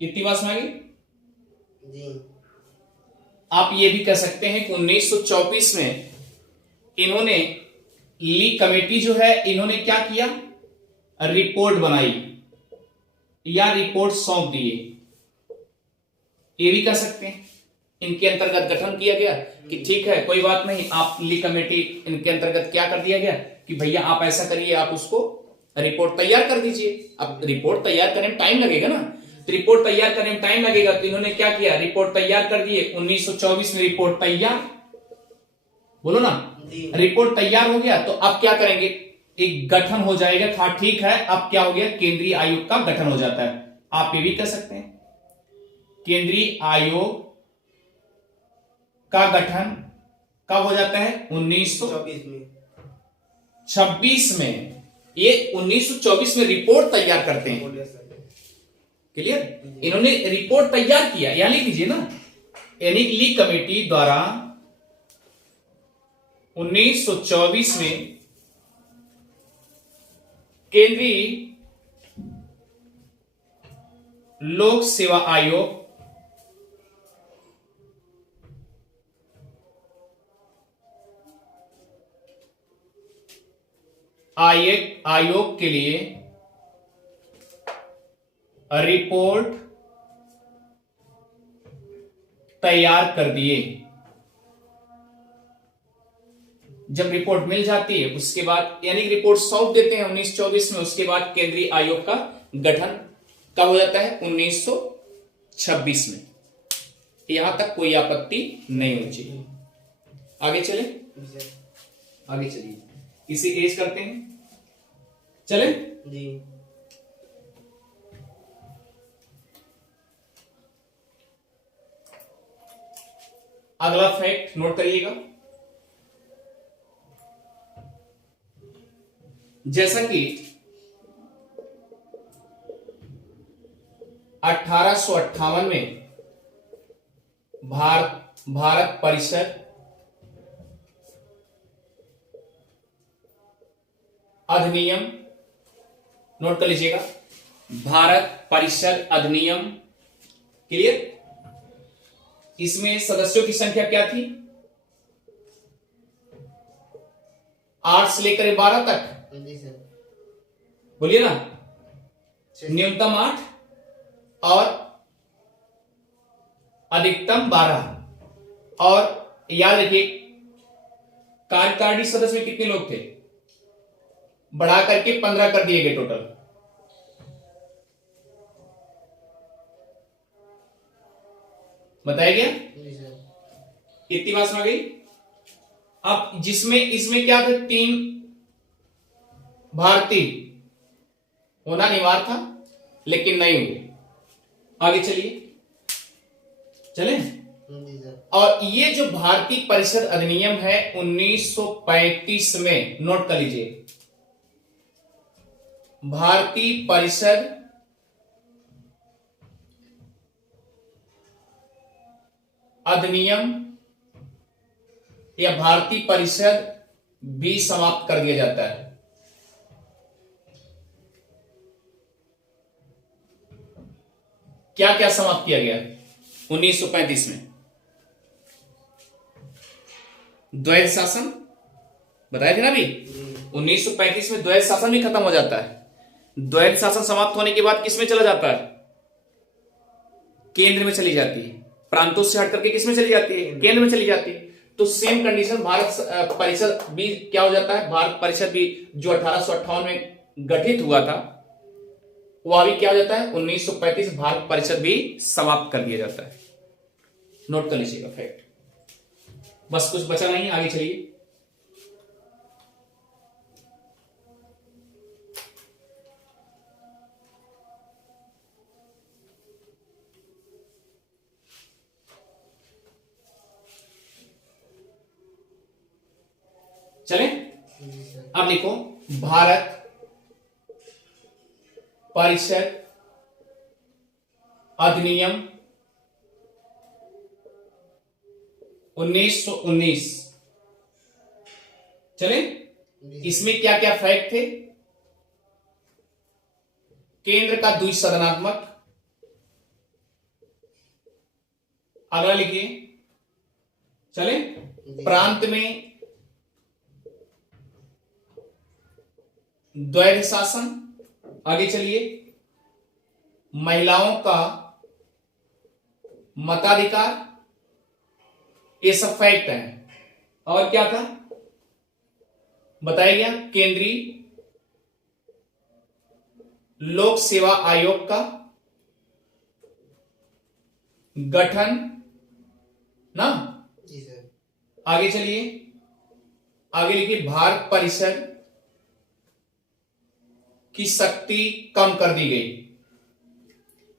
कितनी बात समझ गई? जी। आप ये भी कह सकते हैं कि 1924 में इन्होंने ली कमेटी जो है, इन्होंने क्या किया, रिपोर्ट बनाई या रिपोर्ट सौंप दिए, ये भी कह सकते हैं। इनके अंतर्गत गठन किया गया कि ठीक है कोई बात नहीं, आप ली कमेटी, इनके अंतर्गत क्या कर दिया गया कि भैया आप ऐसा करिए, आप उसको रिपोर्ट तैयार कर दीजिए। अब रिपोर्ट तैयार करने में टाइम लगेगा ना, तो रिपोर्ट तैयार करने में टाइम लगेगा, तो इन्होंने क्या किया, रिपोर्ट तैयार कर दिए। 1924 में रिपोर्ट तैयार, बोलो ना, रिपोर्ट तैयार हो गया, तो अब क्या करेंगे, एक गठन हो जाएगा। हाँ ठीक है, अब क्या हो गया, केंद्रीय आयोग का गठन हो जाता है। आप ये भी कह सकते हैं केंद्रीय आयोग का गठन कब हो जाता है, 1926 में। ये 1924 में रिपोर्ट तैयार करते हैं, क्लियर। इन्होंने रिपोर्ट तैयार किया, यहां लिख लीजिए ना, यानी ली कमेटी द्वारा 1924 में केंद्रीय लोक सेवा आयोग आयोग के लिए रिपोर्ट तैयार कर दिए। जब रिपोर्ट मिल जाती है उसके बाद, यानी रिपोर्ट सौंप देते हैं 1924 में, उसके बाद केंद्रीय आयोग का गठन कब हो जाता है, 1926 में। यहां तक कोई आपत्ति नहीं होनी चाहिए। आगे चले, आगे चलिए, इसे एज करते हैं, चले जी। अगला फैक्ट नोट करिएगा। जैसा कि 1858 में भारत परिषद अधिनियम, नोट कर लीजिएगा, भारत परिषद अधिनियम, क्लियर। इसमें सदस्यों की संख्या क्या थी, 8 से लेकर 12 तक, जी सर। बोलिए ना, न्यूनतम 8 और अधिकतम 12। और याद रखिए कार्यकारिणी सदस्य में कितने लोग थे, बढ़ा करके 15 कर दिए गए टोटल। बताया गया, जी सर। कितनी बात समझ गई। अब जिसमें इसमें क्या थे, 3 भारतीय होना अनिवार्य था, लेकिन नहीं हुए। आगे चलिए, चले। जी सर। और ये जो भारतीय परिषद अधिनियम है 1935 में, नोट कर लीजिए, भारतीय परिषद अधिनियम या भारतीय परिषद भी समाप्त कर दिया जाता है। क्या क्या समाप्त किया गया 1935 में, द्वैध शासन, बताए थे ना अभी, 1935 में द्वैध शासन भी खत्म हो जाता है। द्वैध शासन समाप्त होने के बाद किसमें चला जाता है, केंद्र में चली जाती है। प्रांतों से हट करके किसमें चली जाती है, केंद्र में चली जाती है। तो सेम कंडीशन भारत परिषद भी क्या हो जाता है, भारत परिषद भी जो 1858 में गठित हुआ था, वह भी क्या हो जाता है, 1935 भारत परिषद भी समाप्त कर दिया जाता है। नोट कर लीजिएगा फैक्ट, बस कुछ बचा नहीं, आगे चलिए। चले, जी सर। अब लिखो भारत परिषद अधिनियम 1919। चले, जी इसमें क्या क्या फैक्ट थे? केंद्र का द्विसदनात्मक, अगला लिखिए, चले, जी। प्रांत में द्वैध शासन, आगे चलिए, महिलाओं का मताधिकार, ये सब फैक्ट है। और क्या था बताया गया? केंद्रीय लोक सेवा आयोग का गठन ना। जी सर। आगे चलिए, आगे लिखिए, भारत परिषद की शक्ति कम कर दी गई,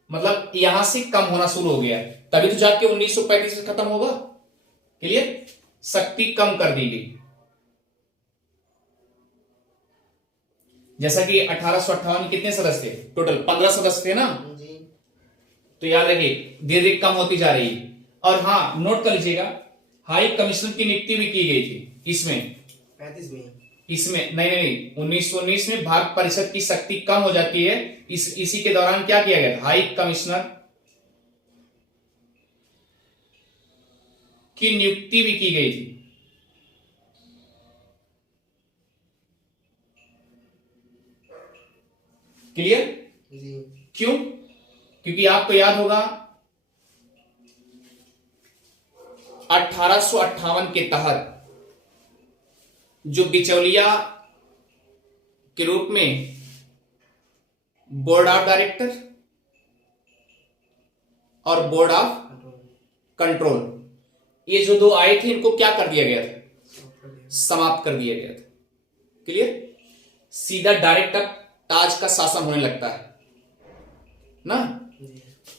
मतलब यहां से कम होना शुरू हो गया, तभी तो जाके 1935 में खत्म होगा। क्लियर? शक्ति कम कर दी गई, जैसा कि 1858 कितने सदस्य थे? टोटल 15 सदस्य थे ना। जी। तो याद रखिए धीरे धीरे कम होती जा रही है। और हाँ, नोट कर लीजिएगा, हाई कमिश्नर की नियुक्ति भी की गई थी इसमें। 35 में। इसमें नहीं, 1919 में भारत परिषद की शक्ति कम हो जाती है। इसी के दौरान क्या किया गया था? हाई कमिश्नर की नियुक्ति भी की गई थी। क्लियर? जी। क्यों? क्योंकि आपको याद होगा 1858 के तहत जो बिचौलिया के रूप में बोर्ड ऑफ डायरेक्टर और बोर्ड ऑफ कंट्रोल, ये जो दो आए थे, इनको क्या कर दिया गया था? समाप्त कर दिया गया था। क्लियर? सीधा डायरेक्ट अब ताज का शासन होने लगता है ना।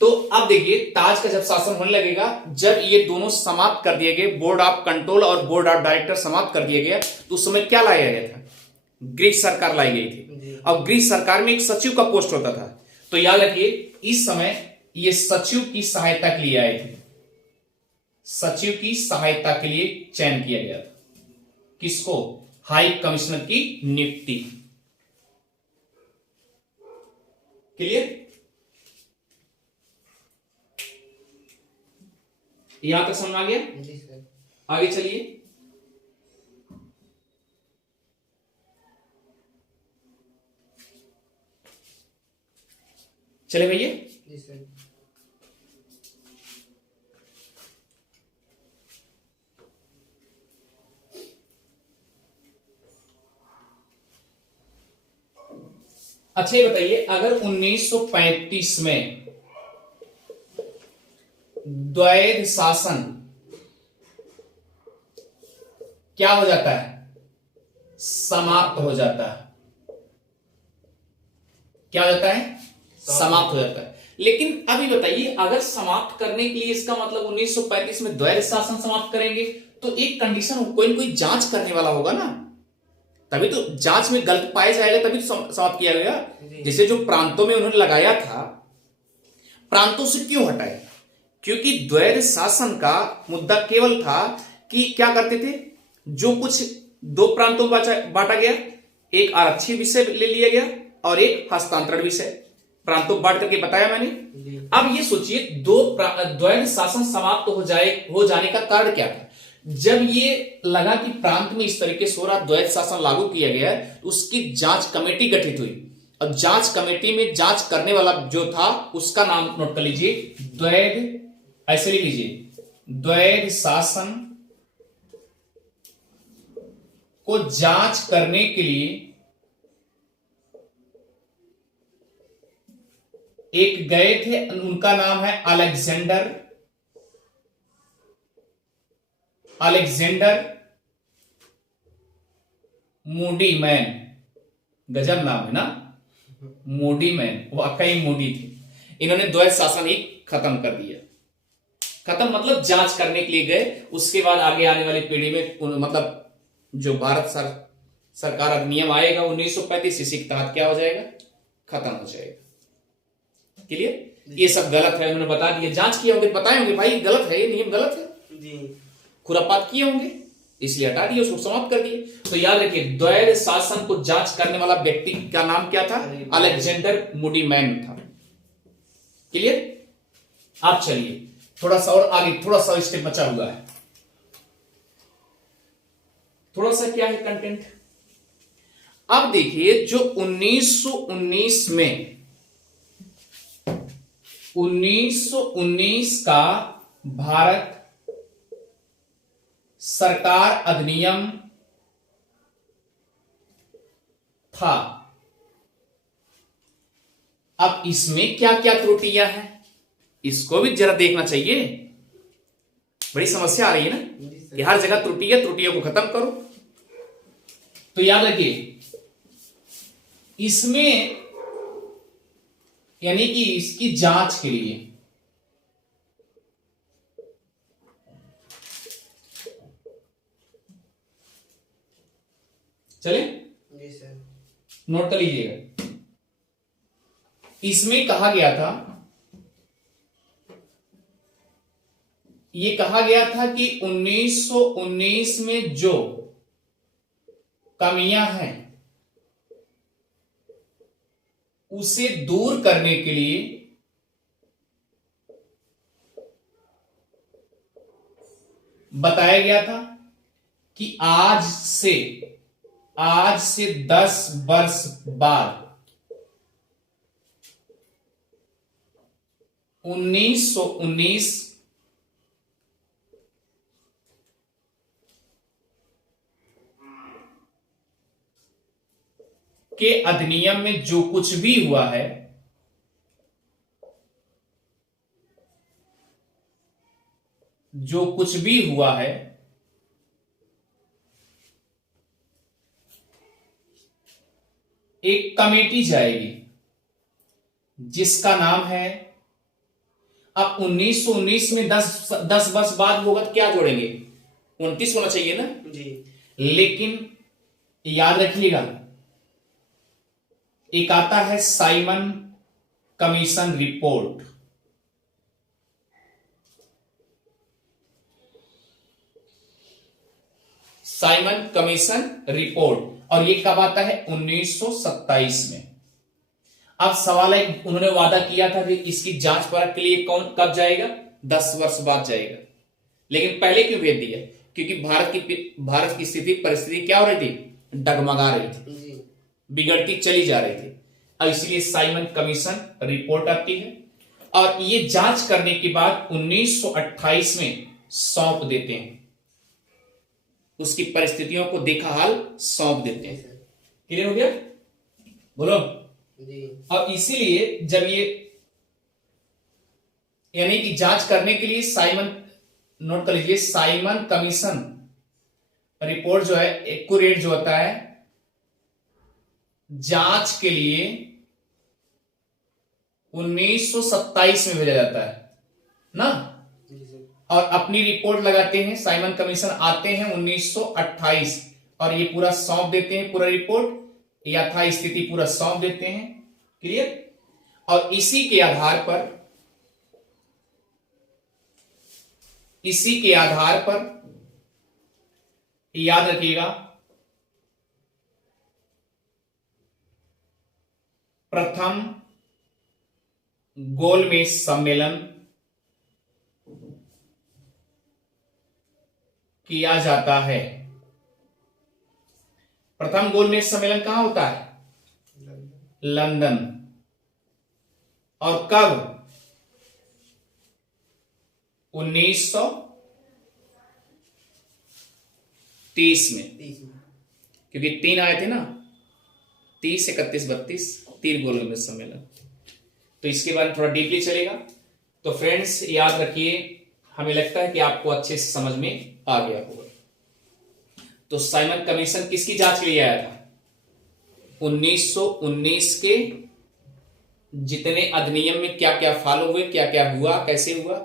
तो अब देखिए, ताज का जब शासन होने लगेगा, जब ये दोनों समाप्त कर दिए गए, बोर्ड ऑफ कंट्रोल और बोर्ड ऑफ डायरेक्टर समाप्त कर दिया गया, तो उस समय क्या लाया गया था? ग्रीक सरकार लाई गई थी। अब ग्रीक सरकार में एक सचिव का पोस्ट होता था। तो याद रखिए, इस समय ये सचिव की सहायता के लिए आए थे, सचिव की सहायता के लिए चयन किया गया था। किसको? हाई कमिश्नर की नियुक्ति। क्लियर? यहां तक समझ आ गया? जी सर। आगे चलिए, चले भैया। जी सर। अच्छा ये बताइए, अगर 1935 में द्वैध शासन क्या हो जाता है? समाप्त हो जाता है। क्या हो जाता है? समाप्त हो जाता है। लेकिन अभी बताइए, अगर समाप्त करने के लिए, इसका मतलब 1935 में द्वैध शासन समाप्त करेंगे, तो एक कंडीशन, कोई ना कोई जांच करने वाला होगा ना, तभी तो जांच में गलत पाया जाएगा, तभी तो समाप्त किया गया। जैसे जो प्रांतों में उन्होंने लगाया था, प्रांतों से क्यों हटाया? क्योंकि द्वैध शासन का मुद्दा केवल था कि क्या करते थे, जो कुछ दो प्रांतों में बांटा गया, एक आरक्षी विषय ले लिया गया और एक हस्तांतरण विषय, प्रांतों बांट करके बताया मैंने। अब ये सोचिए, द्वैध शासन समाप्त हो जाने का कारण क्या था? जब ये लगा कि प्रांत में इस तरीके से हो रहा, द्वैध शासन लागू किया गया, उसकी जांच कमेटी गठित हुई। और जांच कमेटी में जांच करने वाला जो था, उसका नाम नोट कर लीजिए, द्वैध, ऐसे लिख लीजिए, द्वैध शासन को जांच करने के लिए एक गए थे, उनका नाम है अलेक्जेंडर मूडी मैन। गजब नाम है ना, मूडी मैन, वाकई मूडी थे। इन्होंने द्वैध शासन ही खत्म कर दिया। खत्म मतलब जांच करने के लिए गए, उसके बाद आगे आने वाली पीढ़ी में मतलब जो भारत सरकार अधिनियम आएगा 1935, इसी के तहत क्या हो जाएगा, खत्म हो जाएगा। क्लियर? ये सब गलत है, उन्होंने बता दिया, जांच किए होंगे, बताए होंगे भाई गलत है, ये नियम गलत है जी। खुरापात किए होंगे, इसलिए हटा दिए, उसको समाप्त कर दिए। तो याद रखिए, द्वैध शासन को जांच करने वाला व्यक्ति का नाम क्या था, अलेक्जेंडर मूडीमैन था। क्लियर? आप चलिए थोड़ा सा और आगे, थोड़ा सा स्टेप बचा हुआ है, थोड़ा सा क्या है कंटेंट। अब देखिए, जो 1919 में 1919 का भारत सरकार अधिनियम था, अब इसमें क्या क्या त्रुटियां हैं, इसको भी जरा देखना चाहिए। बड़ी समस्या आ रही है ना कि हर जगह त्रुटि है, त्रुटियों को खत्म करो। तो याद रखिए, इसमें यानी कि इसकी जांच के लिए चले, जी सर। नोट कर लीजिएगा। इसमें कहा गया था, ये कहा गया था कि 1919 में जो कमियां हैं उसे दूर करने के लिए बताया गया था कि आज से 10 वर्ष बाद 1919 के अधिनियम में जो कुछ भी हुआ है, जो कुछ भी हुआ है, एक कमेटी जाएगी जिसका नाम है, अब 1919 में 10 वर्ष बाद होगा तो क्या जोड़ेंगे, 29 होना चाहिए ना जी। लेकिन याद रखिएगा, एक आता है Simon commission report. Simon commission report, और ये कब आता है, 1927 में। अब सवाल है, उन्होंने वादा किया था कि इसकी जांच परख के लिए कौन कब जाएगा, 10 वर्ष बाद जाएगा, लेकिन पहले क्यों भेज दिया, क्योंकि भारत की स्थिति परिस्थिति क्या हो रही थी, डगमगा रही थी, बिगड़ती चली जा रही थी। और इसलिए साइमन कमीशन रिपोर्ट आती है, और ये जांच करने के बाद 1928 में सौंप देते हैं, उसकी परिस्थितियों को देखा हाल सौंप देते हैं। क्लियर हो गया, बोलो जी। अब इसीलिए जब ये यानी कि जांच करने के लिए साइमन, नोट कर लीजिए, साइमन कमीशन रिपोर्ट जो है एक्यूरेट जो होता है, जांच के लिए 1927 में भेजा जाता है ना, और अपनी रिपोर्ट लगाते हैं, साइमन कमीशन आते हैं 1928, और ये पूरा सौंप देते हैं, पूरा रिपोर्ट यथास्थिति पूरा सौंप देते हैं। क्लियर? और इसी के आधार पर याद रखिएगा, प्रथम गोलमेज सम्मेलन किया जाता है। प्रथम गोलमेज सम्मेलन कहां होता है, लंदन, और कब, 1930 में, क्योंकि 3 आए थे ना, 30, 31, 32, 3 गोलमेज सम्मेलन। तो इसके बारे में थोड़ा डीपली चलेगा। तो फ्रेंड्स याद रखिए, हमें लगता है कि आपको अच्छे से समझ में आ गया होगा। तो साइमन कमीशन किसकी जांच के लिए आया था, 1919 के जितने अधिनियम में क्या क्या फॉलो हुए, क्या क्या हुआ, कैसे हुआ,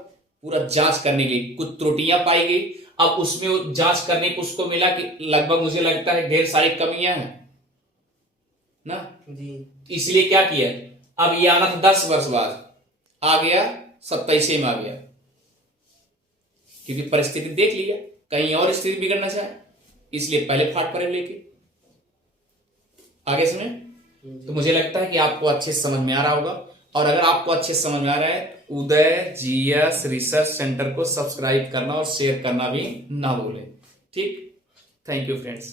पूरा जांच करने के लिए। कुछ त्रुटियां पाई गई, अब उसमें वो जांच करने को उसको मिला कि लगभग मुझे लगता है ढेर सारी कमियां हैं ना, जी इसलिए क्या किया, अब ये आना था 10 वर्ष बाद, आ गया 27 में आ गया, क्योंकि परिस्थिति देख लिया कहीं और स्थिति बिगड़ना चाहे, इसलिए पहले फाट पड़े लेके आगे इसमें। तो मुझे लगता है कि आपको अच्छे से समझ में आ रहा होगा, और अगर आपको अच्छे से समझ में आ रहा है उदय जीएस रिसर्च सेंटर को सब्सक्राइब करना और शेयर करना भी ना भूलें। ठीक, थैंक यू फ्रेंड्स।